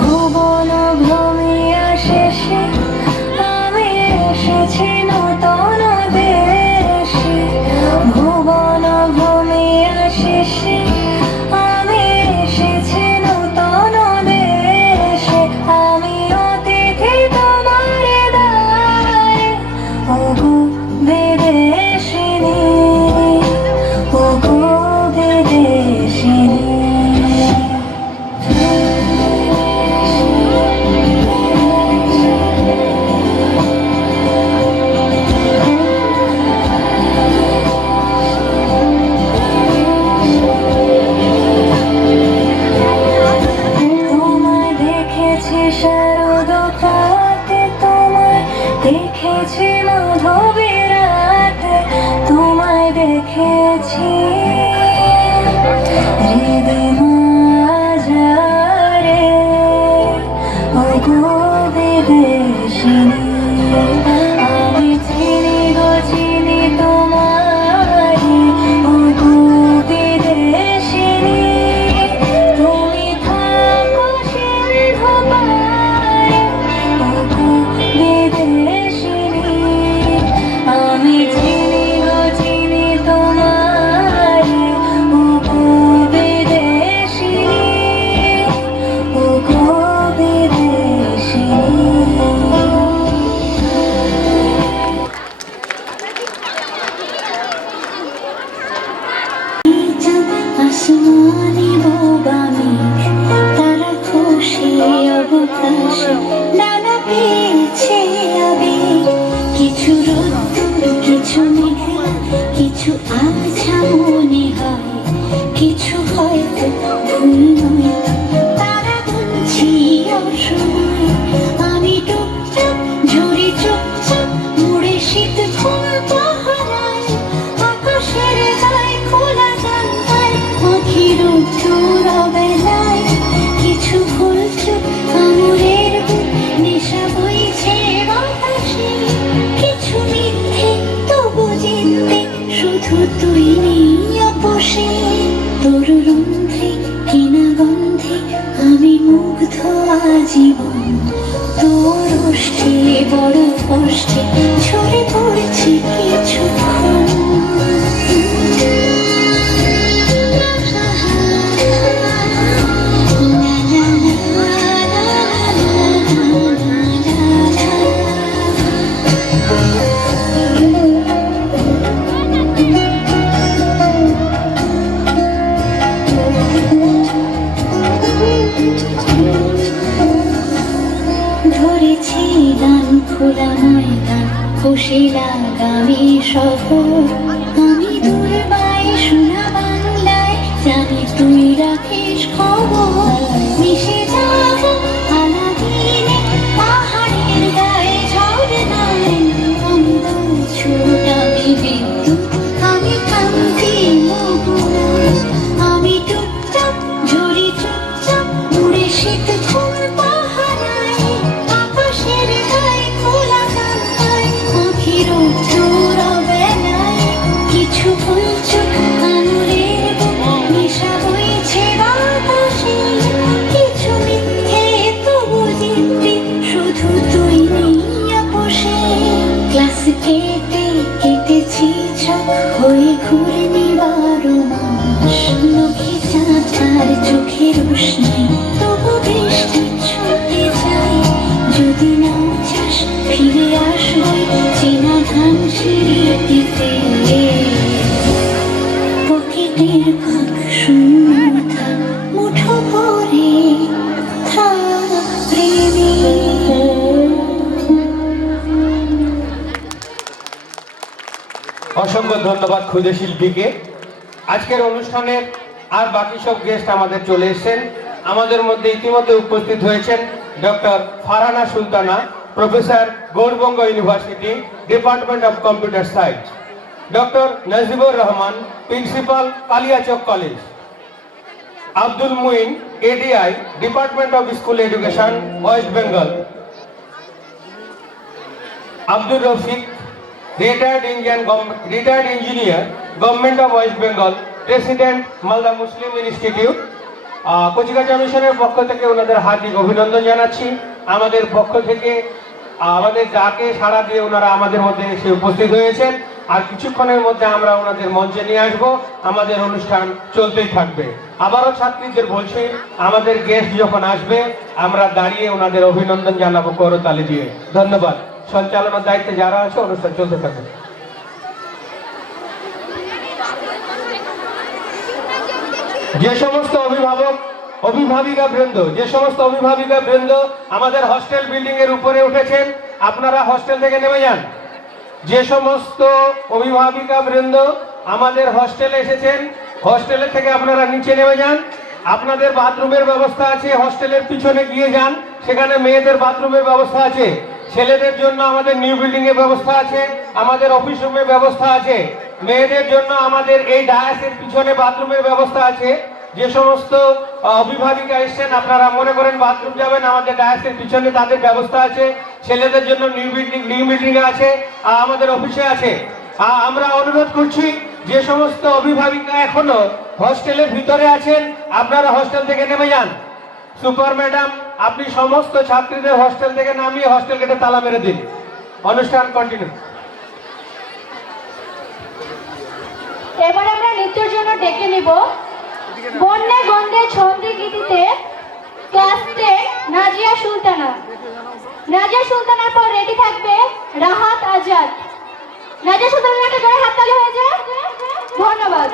ভুবন ভ্রমিয়া শেষে আমি এসেছি নূতন দেশে। ভুবন ভ্রমিয়া শেষে আমি এসেছি নূতন দেশে। আমি অতিথি তোমার দ্বারে ওগো বিদেশিনী, ওগো বিদেশিনী। তোমায় দেখেছি শারদ প্রাতে, তোমায় দেখেছি মাধবীরাতে, তোমায় দেখেছি হৃদয় মাঝারে ওগো বিদেশিনী। আমি চিনি গো চিনি তোমারি ওগো বিদেশিনী। তুমি থাকো সিন্ধু পারে ওগো বিদেশিনী। আমি চিনি গো চিনি তোমারি ওগো বিদেশিনী, ওগো বিদেশিনী। আসমানি বোবামি তারা খুশি অবকাশে নানা পেয়েছে আবেগ। কিছু রোদ্দুর কিছু মেঘলা কিছু আছা মনে হয়, কিছু হয়তো ভুল নয় তারা বলছি অসময়। আমি টুকটাক ঝরে চুপচাপ মুড়ে শীত ফুল পাহারায়, আকাশের গায়ে খোলা জানলায় আঁখির উত্তর বেলায়। কিছু ভুল চোখ আঙুরের বুক নেশা বইছে বাতাসে, কিছু মিথ্যে তবু জিততে শুধু তুই নেই আপোষে। তোর রন্ধ্রে কিনা গন্ধে আমি মুগ্ধ আজীবন, তোর ওষ্ঠে বড় কষ্টে ঝরে পড়ছি কিছুক্ষণ। ধরেছি গান খোলা ময়দান খুশি লাগামি সফর। আমি দূর বাই শোনা বাংলায় জানি তুই রাখিস খবর। মিশে যাব আলাদিনে পাহাড়ের গায়ে ঝর্ণায়, আমি ছোট আমি বিদ্যুৎ আমি কান্তি কিছু ফুলচুক আঙুরের নেশা বইছে বাতাসে কিছু মিথ্যে তবু জিদ্দি শুধু তুই নেই আপোষে ক্লাস কেটে কেটেছি চোখ হয়ে ঘুরে 12 মাস নখে চাঁদ আর চোখে রোশনি তবু বৃষ্টি ছুটে যায় যদি না চাস ফিরে আসবো চেনা ধান সিঁড়িতে পকেটের ফাঁক শূন্য থাক মুঠো ভরে থাক প্রেমে। অসংখ্য ধন্যবাদ ক্ষুদে শিল্পীকে। আজকের অনুষ্ঠানের আর বাকি সব গেস্ট আমাদের চলে এসেছেন। আমাদের মধ্যে ইতিমধ্যে উপস্থিত হয়েছেন doctor Farhana Sultana, professor Gour Banga university, department of computer science, doctor Najibur Rahman, principal Kaliachak college, Abdul Muin, ADI, department of school education, West Bengal, Abdur Rafiq, retired engineer, government of West Bengal, president Malda Muslim institute. কচিকাঁচা মিশনের পক্ষ থেকে ওনাদের হার্দিক অভিনন্দন জানাচ্ছি। আমাদের পক্ষ থেকে আমাদের ডাকে সাড়া দিয়ে ওনারা আমাদের মধ্যে এসে উপস্থিত হয়েছেন। আর কিছুক্ষণের মধ্যে আমরা ওনাদের মঞ্চে নিয়ে আসব, আমাদের অনুষ্ঠান চলতেই থাকবে। আবারও ছাত্রীদের বলছি, আমাদের গেস্ট যখন আসবে আমরা দাঁড়িয়ে ওনাদের অভিনন্দন জানাবো করতালি দিয়ে। ধন্যবাদ। সঞ্চালনার দায়িত্বে যারা আছে অনুষ্ঠান চলতে থাকবে। যে সমস্ত অভিভাবিকা বৃন্দ আমাদের হস্টেল বিল্ডিং এর উপরে উঠেছেন, আপনারা হস্টেল থেকে নেমে যান। যে সমস্ত অভিভাবিকা বৃন্দ আমাদের হস্টেলে এসেছেন, হস্টেলের থেকে আপনারা নিচে নেমে যান। আপনাদের বাথরুমের ব্যবস্থা আছে, হস্টেলের পিছনে গিয়ে যান, সেখানে মেয়েদের বাথরুমের ব্যবস্থা আছে। ছেলেদের জন্য আমাদের নিউ বিল্ডিং এর ব্যবস্থা আছে, আমাদের অফিস রুমের ব্যবস্থা আছে। মেয়েদের জন্য আমাদের এই ডায়াসের পিছনে বাথরুমের ব্যবস্থা আছে। যে সমস্ত অভিভাবিকা এসেছেন, আপনারা মনে করেন বাথরুম যাবেন, আমাদের ডায়াসের পিছনে তাদের ব্যবস্থা আছে। ছেলেদের জন্য নিউ বিল্ডিং আছে, আমাদের অফিসে আছে। আমরা অনুরোধ করছি, যে সমস্ত অভিভাবিকা এখনো হস্টেলের ভিতরে আছেন, আপনারা হস্টেল থেকে নেমে যান। সুপার ম্যাডাম, আপনি সমস্ত ছাত্রীদের হস্টেল থেকে নামিয়ে হস্টেল গেটে তালা মেরে দিন। অনুষ্ঠান কন্টিনিউ। এবার আমরা নৃত্যের জন্য ডেকে নিব বন্যে গন্ধে ছন্দে গীতিতে ক্লাস 10 নাজিয়া সুলতানা। নাজিয়া সুলতানার পর রেডি থাকবে রাহাত আজাদ। নাজিয়া সুলতানার একটা জোরে হাততালি হয়ে যায়। ধন্যবাদ।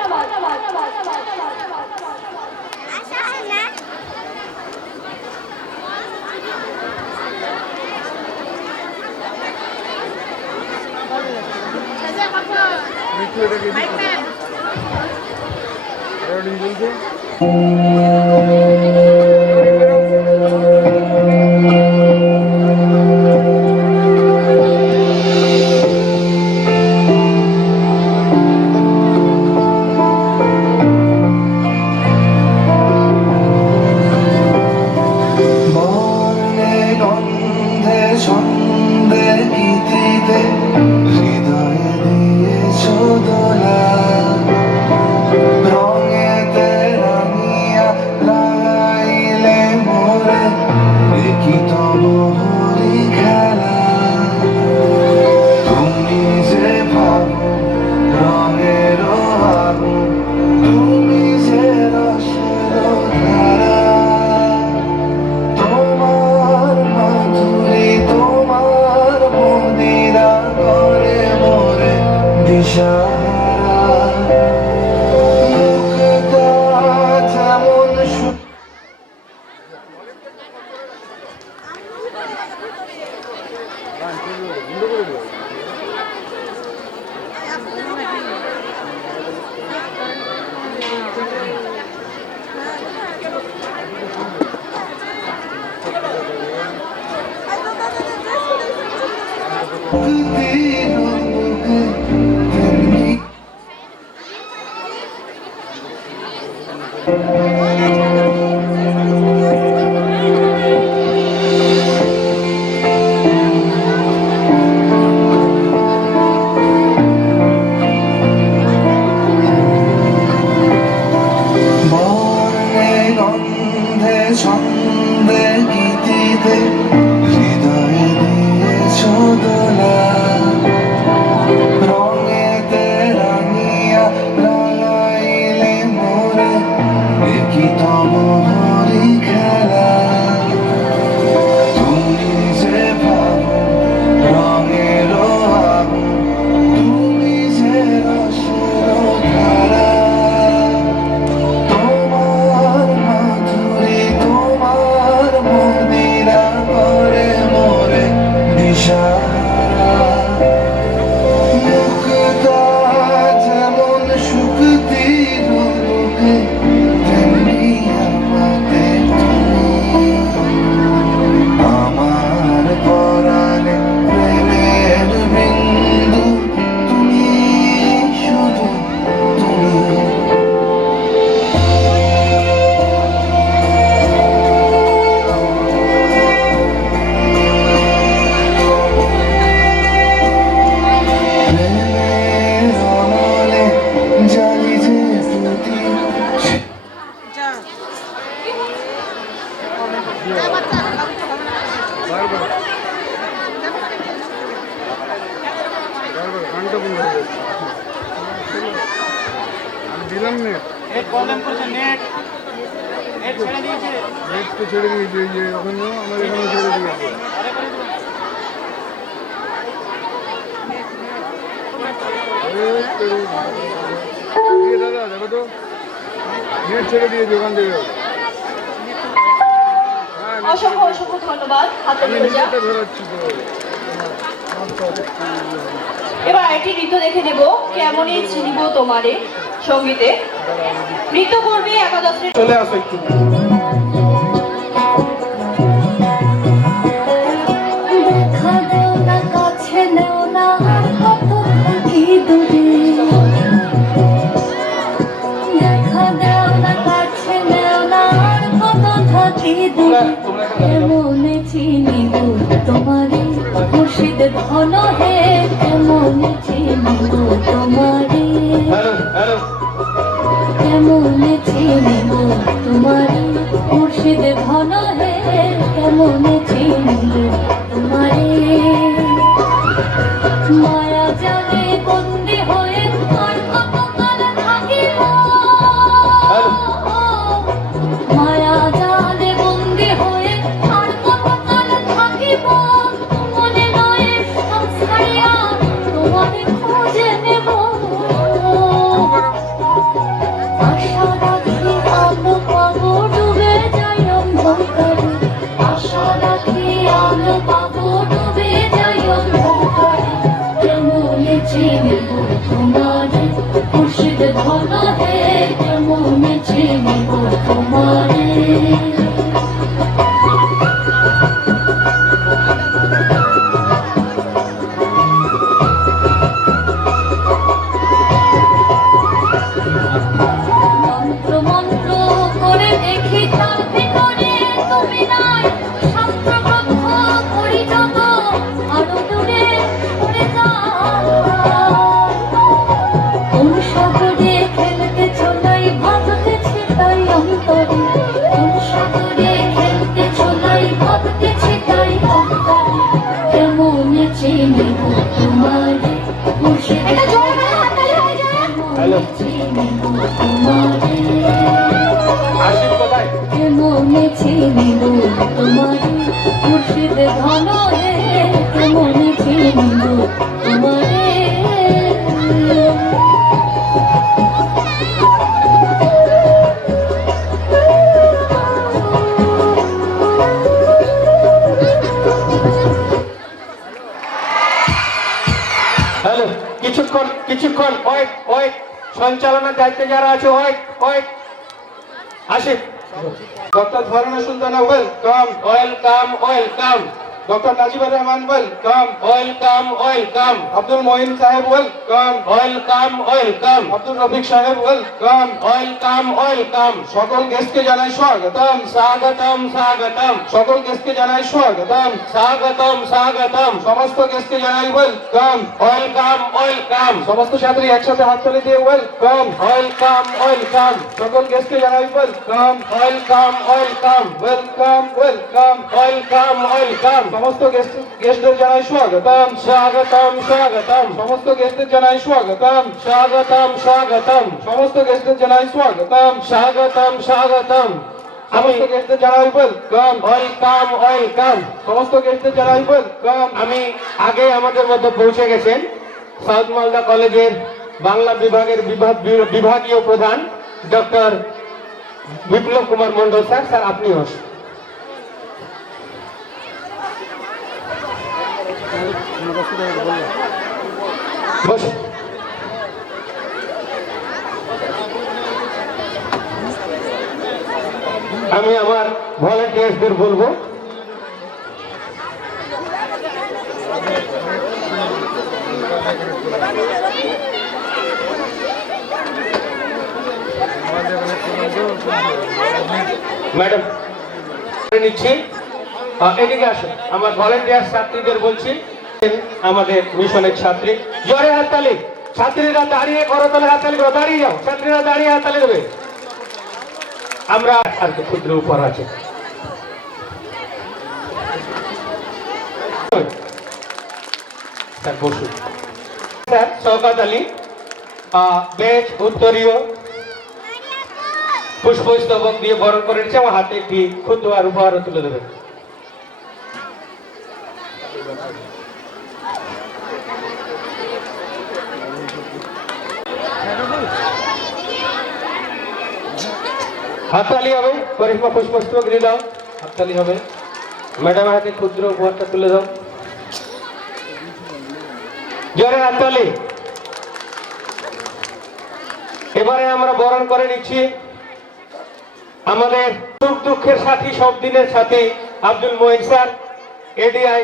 দিলাম নেট নেট তো ছেড়ে দিয়েছে এই যে ওখানেও আমার এখানে ছেড়ে দিয়েছে দাদা দেখো তো নেট ছেড়ে দিয়েছে ওখান থেকে অসংখ্য অসংখ্য ধন্যবাদ হাতে আমি ভেজা। নেটটা ধরাচ্ছি তো এবার আরেকটি নৃত্য দেখে নেব কেমনই চিনিব তোমারে সঙ্গীতে নৃত্য করবে একাদশ শ্রেণী চলে আসো একটু দেখা দাও না কাছে নেও না আর কত থাকি দূরে দেখা দাও না কাছে নেও না আর কত থাকি দূরে কেমনে চিনিব তোমারে মুর্শিদ ধন হে কেমনে চিনিব তোমারে হ্যালো হ্যালো কেমনে চিনিব তোমারে মুর্শিদ ধন হে কেমনে চিনিব তোমারে মায়া জালে বন্দি হয়ে আর কত কাল থাকিব মায়া জালে বন্দি হয়ে আর কত কাল থাকিব মনে নয় সব ছাড়িয়া তোমারে খুঁজে নেব আশা রাখি আলো পাবো ডুবে যাই অন্ধকারে আশা রাখি আলো পাবো ডুবে যাই অন্ধকারে কেমনে চিনিব তোমারে মুর্শিদ ধন হে কেমনে চিনিব তোমারে মন্ত্র মন্ত্র করে দেখি তার ভিতরে তুমি নাই শাস্ত্রগ্রন্থ করি যত আরো দূরে সরে যাও কোন সাগরে খেলতে চলাই ভাবতেছি তাই অন্তরে কোন সাগরে খেলতে চলাই ভাবতেছি তাই অন্তরে কেমনে চিনিব তোমারে মুর্শিদ হ্যালো চিনিব তোমারে আশিস কোথায় কেমনে চিনিব তোমারে মুর্শিদ ধন হে কেমনে চিনিব তোমারে হ্যালো কিছুক্ষণ কিছুক্ষণ ওয়েট ওয়েট সঞ্চালনার দায়িত্বে যারা আছে wait wait Asif doctor Farhana Sultana welcome welcome welcome doctor Najibur Rahman welcome welcome welcome Abdul Moin Sahib welcome welcome welcome Abdul Rafiq Sahib welcome welcome welcome সকল গেস্টকে জানাই স্বাগতম স্বাগতম স্বাগতম সকল গেস্টকে জানাই স্বাগতম স্বাগতম স্বাগতম সমস্ত গেস্টকে জানাই ওয়েলকাম ওয়েলকাম ওয়েলকাম সমস্ত ছাত্রী একসাথে হাততালি দিয়ে ওয়েলকাম ওয়েলকাম ওয়েলকাম সকল গেস্টকে জানাই welcome welcome welcome welcome welcome welcome welcome সমস্ত গেস্টদের জানাই স্বাগতম স্বাগতম স্বাগতম সমস্ত গেস্টদের জানাই স্বাগতম স্বাগতম স্বাগতম সমস্ত গেস্টদের জানাই স্বাগতম স্বাগতম স্বাগতম আমি সমস্ত গেস্টদের জানাই ওয়েলকাম ওয়েলকাম ওয়েলকাম সমস্ত গেস্টদের জানাই ওয়েলকাম আমি আগে আমাদের মধ্যে পৌঁছে গেছেন সাউথ মালদা কলেজের বাংলা বিভাগের বিভাগীয় প্রধান doctor Biplab Kumar Mondal sir sir আপনি আসুন বসুন আমি আমার ভলান্টিয়ার্সদের বলবো ম্যাডাম নিচ্ছি এদিকে আসুন আমার ভলান্টিয়ার ছাত্রীদের বলছি আমাদের মিশনের ছাত্রী জোরে হাততালি ছাত্রীরা দাঁড়িয়ে করতলে হাততালি করো দাঁড়িয়ে যাও ছাত্রীরা দাঁড়িয়ে হাততালি দেবে আমরা আর কি ক্ষুদ্র উপর আছে স্যার বসুন স্যার শওকত আলী বেশ উত্তরীয় পুষ্পস্তবক দিয়ে বরণ করে নিচ্ছে। আমার হাতে একটি ক্ষুদ্র আর উপহার তুলে দেবেন। হাততালি হবে। করিশ্মা পুষ্পস্তবক দিয়ে দাও, হাততালি হবে। ম্যাডামের হাতে ক্ষুদ্র উপহারটা তুলে দাও, জোরে হাততালি। এবারে আমরা বরণ করে নিচ্ছি আমাদের সুখ দুঃখের সাথী, সব দিনের সাথী আব্দুল মঈন স্যার, এডিআই,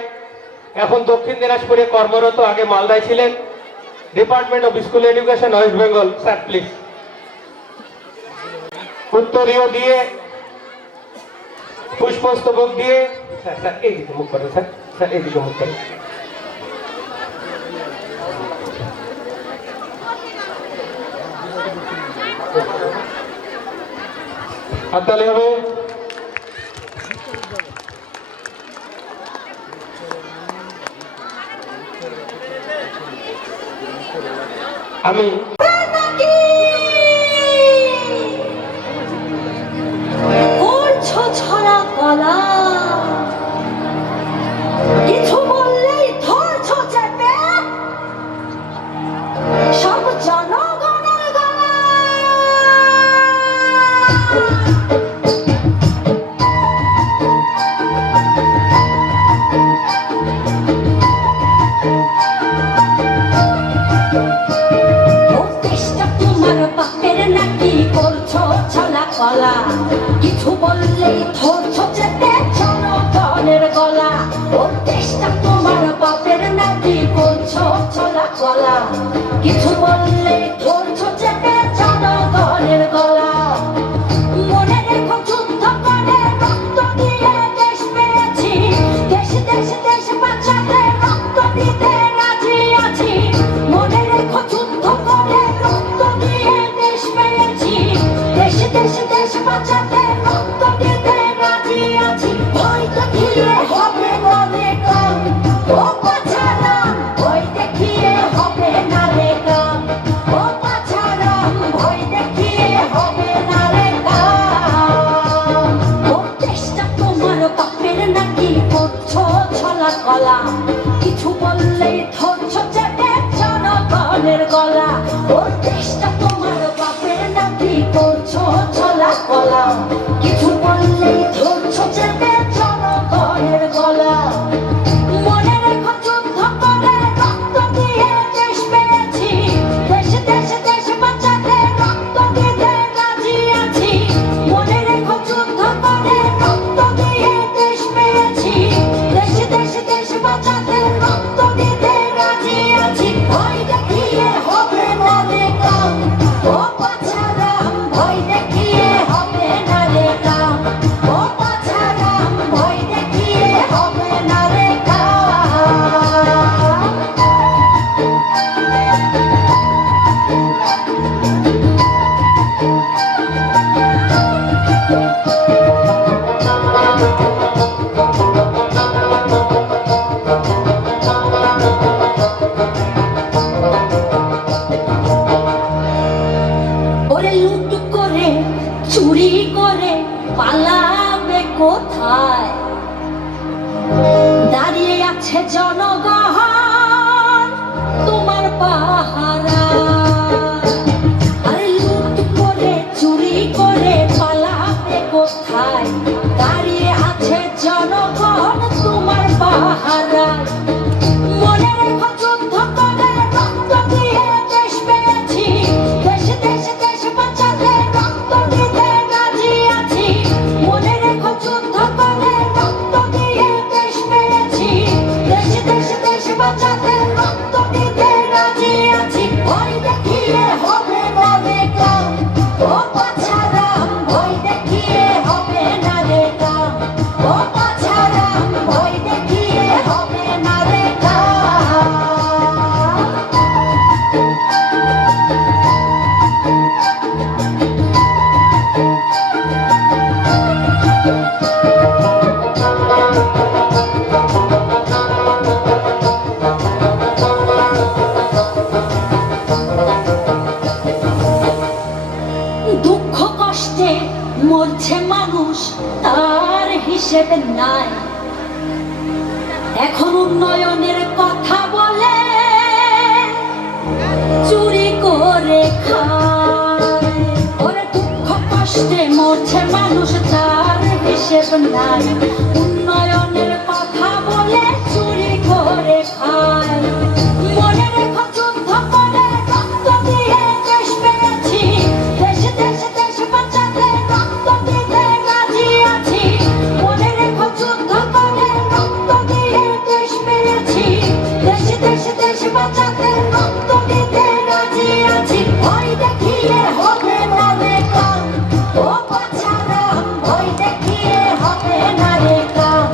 এখন দক্ষিণ দিনাজপুরে কর্মরত, আগে মালদায় ছিলেন, department of school education, West Bengal. Sir please উত্তরীয় দিয়ে পুষ্পস্তবক দিয়ে, স্যার স্যার এইদিকে মুখ করেন, স্যার স্যার এইদিকে মুখ করেন। হাততালি হবে। আমি করছো ছড়া কলা, কিছু বললেই ধরছো চেপে সব জনগণের গলা। তোমার বাপের নাকি করছো ছলা কলা, কিছু বললেই ধরছো চেপে জনগণের গলা। ও দেশটা তোমার বাপের নাকি করছো ছলা কলা, কিছু বললেই ধরছো চেপে জনগণের গলা। মনে রেখো যুদ্ধ করে রক্ত দিয়ে দেশ পেয়েছি, দেশ দেশ দেশ বাঁচাতে রক্ত দিতে রাজি আছি। মনে রেখো যুদ্ধ করে রক্ত দিয়ে দেশ পেয়েছি, দেশ দেশ দেশ বাঁচাতে রক্ত দিতে রাজি আছি। ভয় দেখিয়ে হবে না রে কাম, ও পাছারাম, ভয় দেখিয়ে হবে না রে কাম, ও পাছারাম, ভয় দেখিয়ে হবে না রে কাম। ও দেশটা তোমার বাপের নাকি করছো ছলা কলা, কিছু বললেই ধরছো চেপে জনগণের গলা। ও দেশটা তোমার বাপের নাকি করছো ছলা কলা, কিছু বললেই ধরছো চেপে জনগণের গলা। মনে রেখো যুদ্ধ করে রক্ত দিয়ে দেশ পেয়েছি, দেশ দেশ দেশ বাঁচাতে রক্ত দিতে রাজি আছি। মনে রেখো যুদ্ধ করে রক্ত দিয়ে দেশ পেয়েছি, দেশ দেশ দেশ বাঁচাতে রক্ত দিতে রাজি আছি। ভয় দেখিয়ে হবে না রে কাম, ও পাছারাম, ভয় দেখিয়ে হবে না রে কাম, ও পাছারাম, ভয় দেখিয়ে হবে না রে কাম। ওরে লুট করে চুরি করে পালাবে কোথায়, দাঁড়িয়ে আছে জনগণ তোমার পাহারা। আরে লুট করে চুরি করে পালাবে কোথায়, দাঁড়িয়ে আছে জনগণ তোমার পাহারা। মনে রেখো যুদ্ধ করে রক্ত দিয়ে দেশ পেয়েছি, দেশ দেশ দেশ বাঁচাতে রক্ত দিতে রাজি আছি। মনে রেখো যুদ্ধ করে রক্ত দিয়ে দেশ পেয়েছি, দেশ দেশ দেশ কষ্টে মরছে মানুষ, তার হিসেব নাই। এখন উন্নয়নের কথা বলে চুরি করে খায়। ওরে দুঃখ কষ্টে মরছে মানুষ, তার হিসেব নাই। উন্নয়নের কথা বলে চুরি করে খায়। মনে রেখো যুদ্ধ করে রক্ত দিয়ে দেশ পেয়েছি, দেশে দেশে দেশ বাঁচাতে রক্ত দিতে রাজি আছি। মনে রেখো যুদ্ধ করে রক্ত দিয়ে দেশ পেয়েছি, দেশে দেশে দেশ বাঁচাতে রক্ত দিতে রাজি আছি। ভয় দেখিয়ে হবে না রে কাম, ও বাছারাম ভয় দেখিয়ে হবে না রে কাম,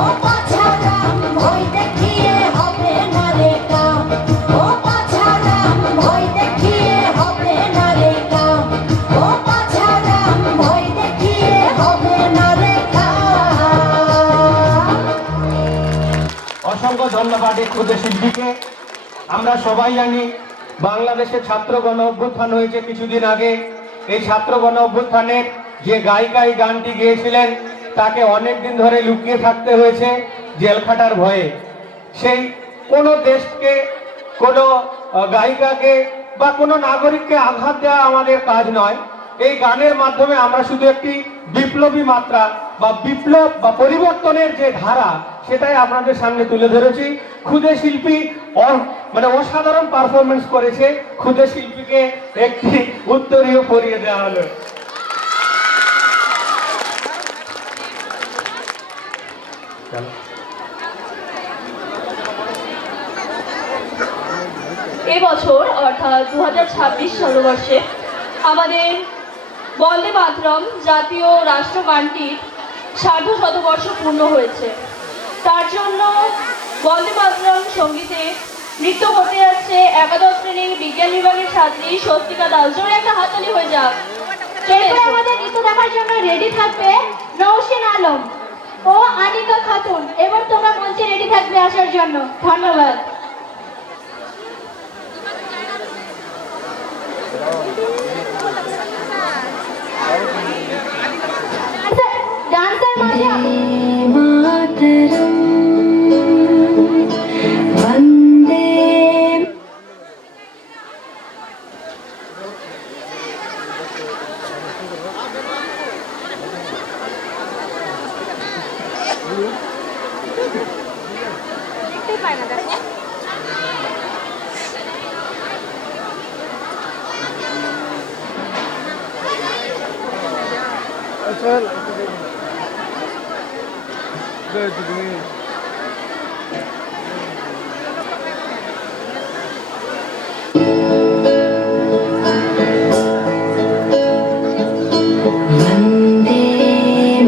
ও বাছারাম ভয় দেখিয়ে হবে না রে কাম, ও বাছারাম ভয় দেখিয়ে হবে না রে কাম, ও বাছারাম ভয় দেখিয়ে হবে না রে কাম। অসংখ্য ধন্যবাদ এই ক্ষুদে শিল্পীকে। আমরা সবাই জানি বাংলাদেশে ছাত্র গণ অভ্যুত্থান হয়েছে কিছুদিন আগে। এই ছাত্র গণ অভ্যুত্থানের যে গায়িকা এই গানটি গেয়েছিলেন তাকে অনেক দিন ধরে লুকিয়ে থাকতে হয়েছে জেল খাটার ভয়ে। সেই কোনো দেশকে, কোনো গায়িকাকে বা কোনো নাগরিককে আঘাত দেওয়া আমাদের কাজ নয়। এই গানের মাধ্যমে আমরা শুধু একটি বিপ্লবী মাত্রা বা বিপ্লব বা পরিবর্তনের যে ধারা সেটাই আপনাদের সামনে তুলে ধরেছি। ক্ষুদে শিল্পী মানে অসাধারণ পারফরমেন্স করেছে। ক্ষুদে শিল্পীকে একটি উত্তরীয় পরিয়ে দেওয়া হলো। এবছর অর্থাৎ 2026 সালবর্ষে আমাদের বন্দে মাতরম জাতীয় রাষ্ট্রগানটির সার্ধশতবর্ষ পূর্ণ হয়েছে। তার জন্য বন্দে মাতরম সঙ্গীতে নৃত্য করতে যাচ্ছে একাদশ শ্রেণীর বিজ্ঞান বিভাগের ছাত্রী স্বস্তিকা দাস। জোরে একটা হাততালি হয়ে যাক। এরপরে আমাদের নৃত্য দেখার জন্য রেডি থাকবে নওশিন আলম ও আনিকা খাতুন। এবার তোমরা মঞ্চে রেডি থাকবে আসার জন্য। ধন্যবাদ। ডান্সার মাঝে মাতরম বন্দে চল তুমি वन्दे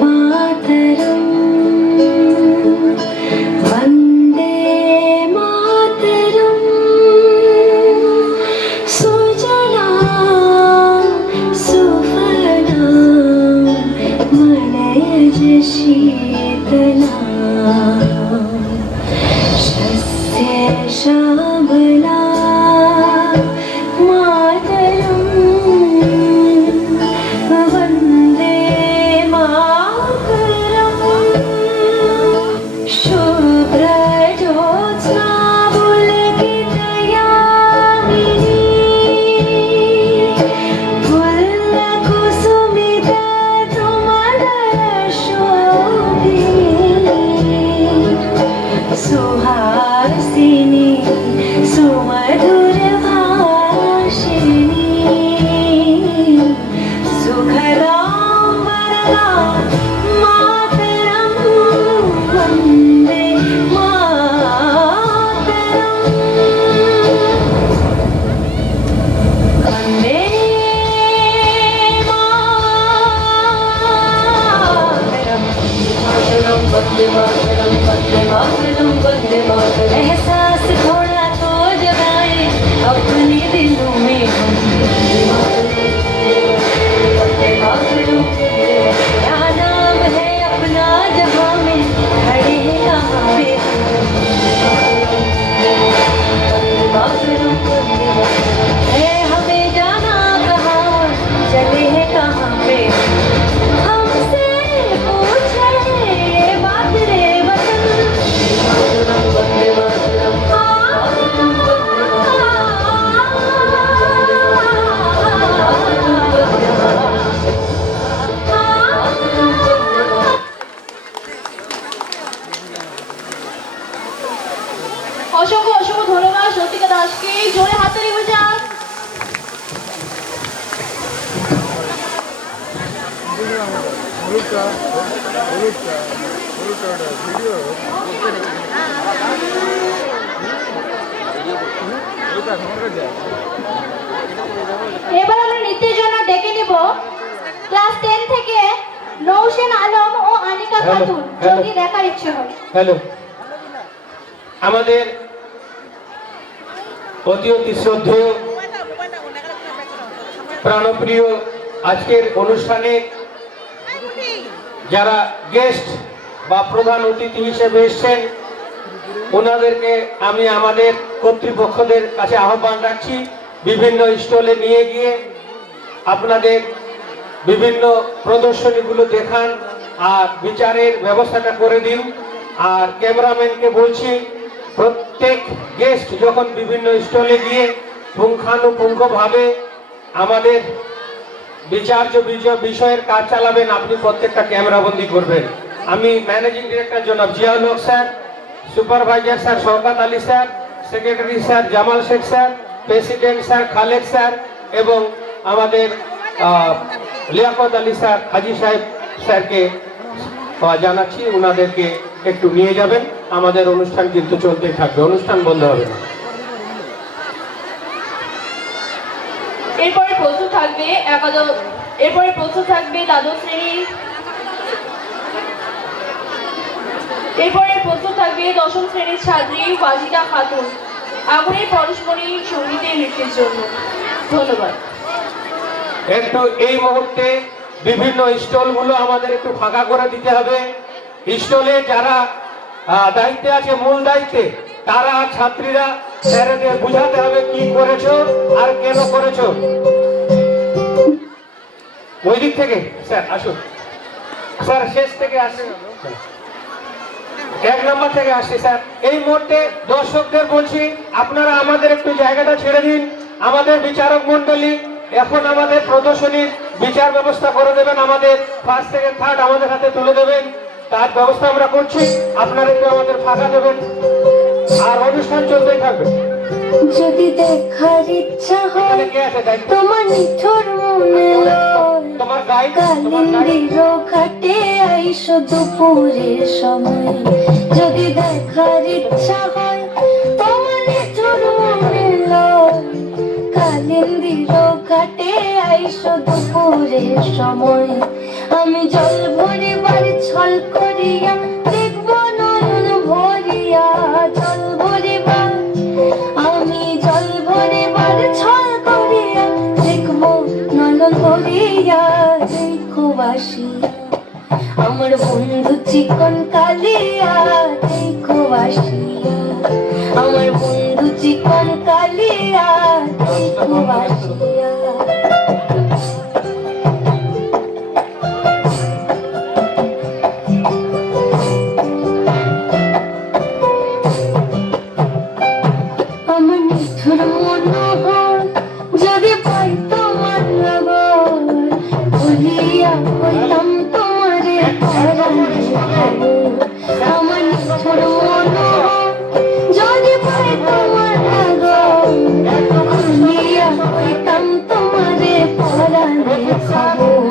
मातरम् वन्दे मातरम् सुजला सुफला मनयज शीतला হলুদটা হলুদটা হলুদটা ওটা ভিডিও হলুদটা তোমার কাছে এবার আমরা নৃত্যের জন্য ডেকে নেব ক্লাস 10 থেকে নৌসেন আলম ও আনিকা খাতুন, যদি দেখার ইচ্ছে হয়। হ্যালো, আমাদের অতি অতি শ্রদ্ধেয় প্রাণপ্রিয় আজকের অনুষ্ঠানে যারা গেস্ট বা প্রধান অতিথি হিসেবে এসেছেন, ওনাদেরকে আমি আমাদের কর্তৃপক্ষদের কাছে আহ্বান রাখছি বিভিন্ন স্টলে নিয়ে গিয়ে আপনাদের বিভিন্ন প্রদর্শনীগুলো দেখান আর বিচারের ব্যবস্থাটা করে দিন। আর ক্যামেরাম্যানকে বলছি প্রত্যেক গেস্ট যখন বিভিন্ন স্টলে গিয়ে পুঙ্খানুপুঙ্খভাবে আমাদের বিচার্য বিষয়ের কাজ চালাবেন, আপনি প্রত্যেকটা ক্যামেরাবন্দি করবেন। আমি ম্যানেজিং ডিরেক্টর জনাব Ziaul Haque sir, supervisor sir Shawkat Ali sir, secretary sir Jamal Sheikh sir, president sir Khaled sir এবং আমাদের লিয়াকত আলী স্যার হাজি সাহেব স্যারকে জানাচ্ছি ওনাদেরকে একটু নিয়ে যাবেন। আমাদের অনুষ্ঠান কিন্তু চলতেই থাকবে, অনুষ্ঠান বন্ধ হবে না। এরপরে প্রস্তুত থাকবে দ্বাদশ শ্রেণীর, এরপরে প্রস্তুত থাকবে দশম শ্রেণীর ছাত্রী ওয়াজিদা খাতুন আগুনের পরশমণি সঙ্গীতের নৃত্যের জন্য। ধন্যবাদ। একটু এই মুহূর্তে বিভিন্ন স্টলগুলো আমাদের একটু ফাঁকা করে দিতে হবে। স্টলে যারা দায়িত্বে আছে, মূল দায়িত্বে, তারা ছাত্রীরা স্যারদের বুঝাতে হবে কি করেছো আর কেন করেছো। ওই দিক থেকে স্যার আসুন, স্যার শেষ থেকে আসুন, 1 নম্বর থেকে আসছি স্যার। এই মুহূর্তে দর্শকদের বলছি আপনারা আমাদের একটু জায়গাটা ছেড়ে দিন। আমাদের বিচারক মন্ডলী এখন আমাদের প্রদর্শনীর বিচার ব্যবস্থা করে দেবেন, আমাদের ফার্স্ট সেকেন্ড থার্ড আমাদের হাতে তুলে দেবেন, তার ব্যবস্থা আমরা করছি। আপনারা একটু আমাদের ফাঁকা দেবেন আর অনুষ্ঠান চলতেই থাকবে। যদি দেখার ইচ্ছা হয় এখানে কে আছে দায়িত্ব? তোমার নিঠুর মনে তোমার গাইড, কালিন্দির ঘাটে আইসো দুপুরের সময়। যদি দেখার ইচ্ছা হয় তোমার নিঠুর মনে কালিন্দির ঘাটে আইসো দুপুরের সময়। আমি জল ভরিবার ছল করিয়া দেখব নয়ন ভরিয়া, জল ভরিবার আমি জল ভরিবার ছল করিয়া দেখব নয়ন ভরিয়া। দেখো বাসিয়া আমার বন্ধু চিকন কালিয়া, দেখো বাসিয়া আমার বন্ধু চিকন কালিয়া, দেখো বাসিয়া। আমার নিঠুর মনোহর যদি পাই তোমার লগর, বলিয়া হইতাম তোমারে পরাণের খবর। আমার নিঠুর মনোহর যদি পাই তোমার লগর, বলিয়া হইতাম তোমারে পরাণের খবর।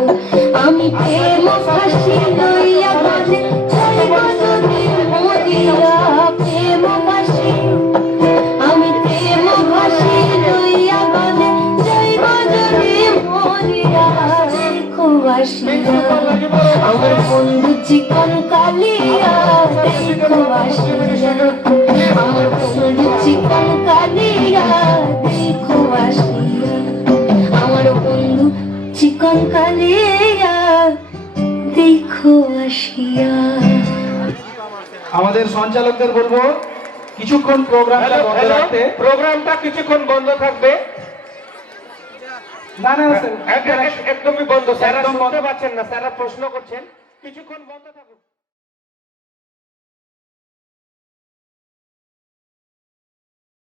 আমি প্রেম ফাঁসি লইয়া গলে যাইব যদি মরিয়া, প্রেম ফাঁসি আমি প্রেম ফাঁসি লইয়া গলে যাইব যদি মরিয়া। দেখো বাসিয়া আমার বন্ধু চিকন কালিয়া, দেখো বাসিয়া আমার বন্ধু চিকন কালিয়া, দেখো বাসিয়া আমার বন্ধু চিকন কালিয়া, দেখো আসিয়া। আমাদের সঞ্চালকদের বলবো কিছুক্ষণ প্রোগ্রামটা বন্ধ রাখতে। প্রোগ্রামটা কিছুক্ষণ বন্ধ থাকবে। না না স্যার, একদমই বন্ধ, স্যার শুনতে পাচ্ছেন না, স্যাররা প্রশ্ন করছেন, কিছুক্ষণ বন্ধ থাকুক।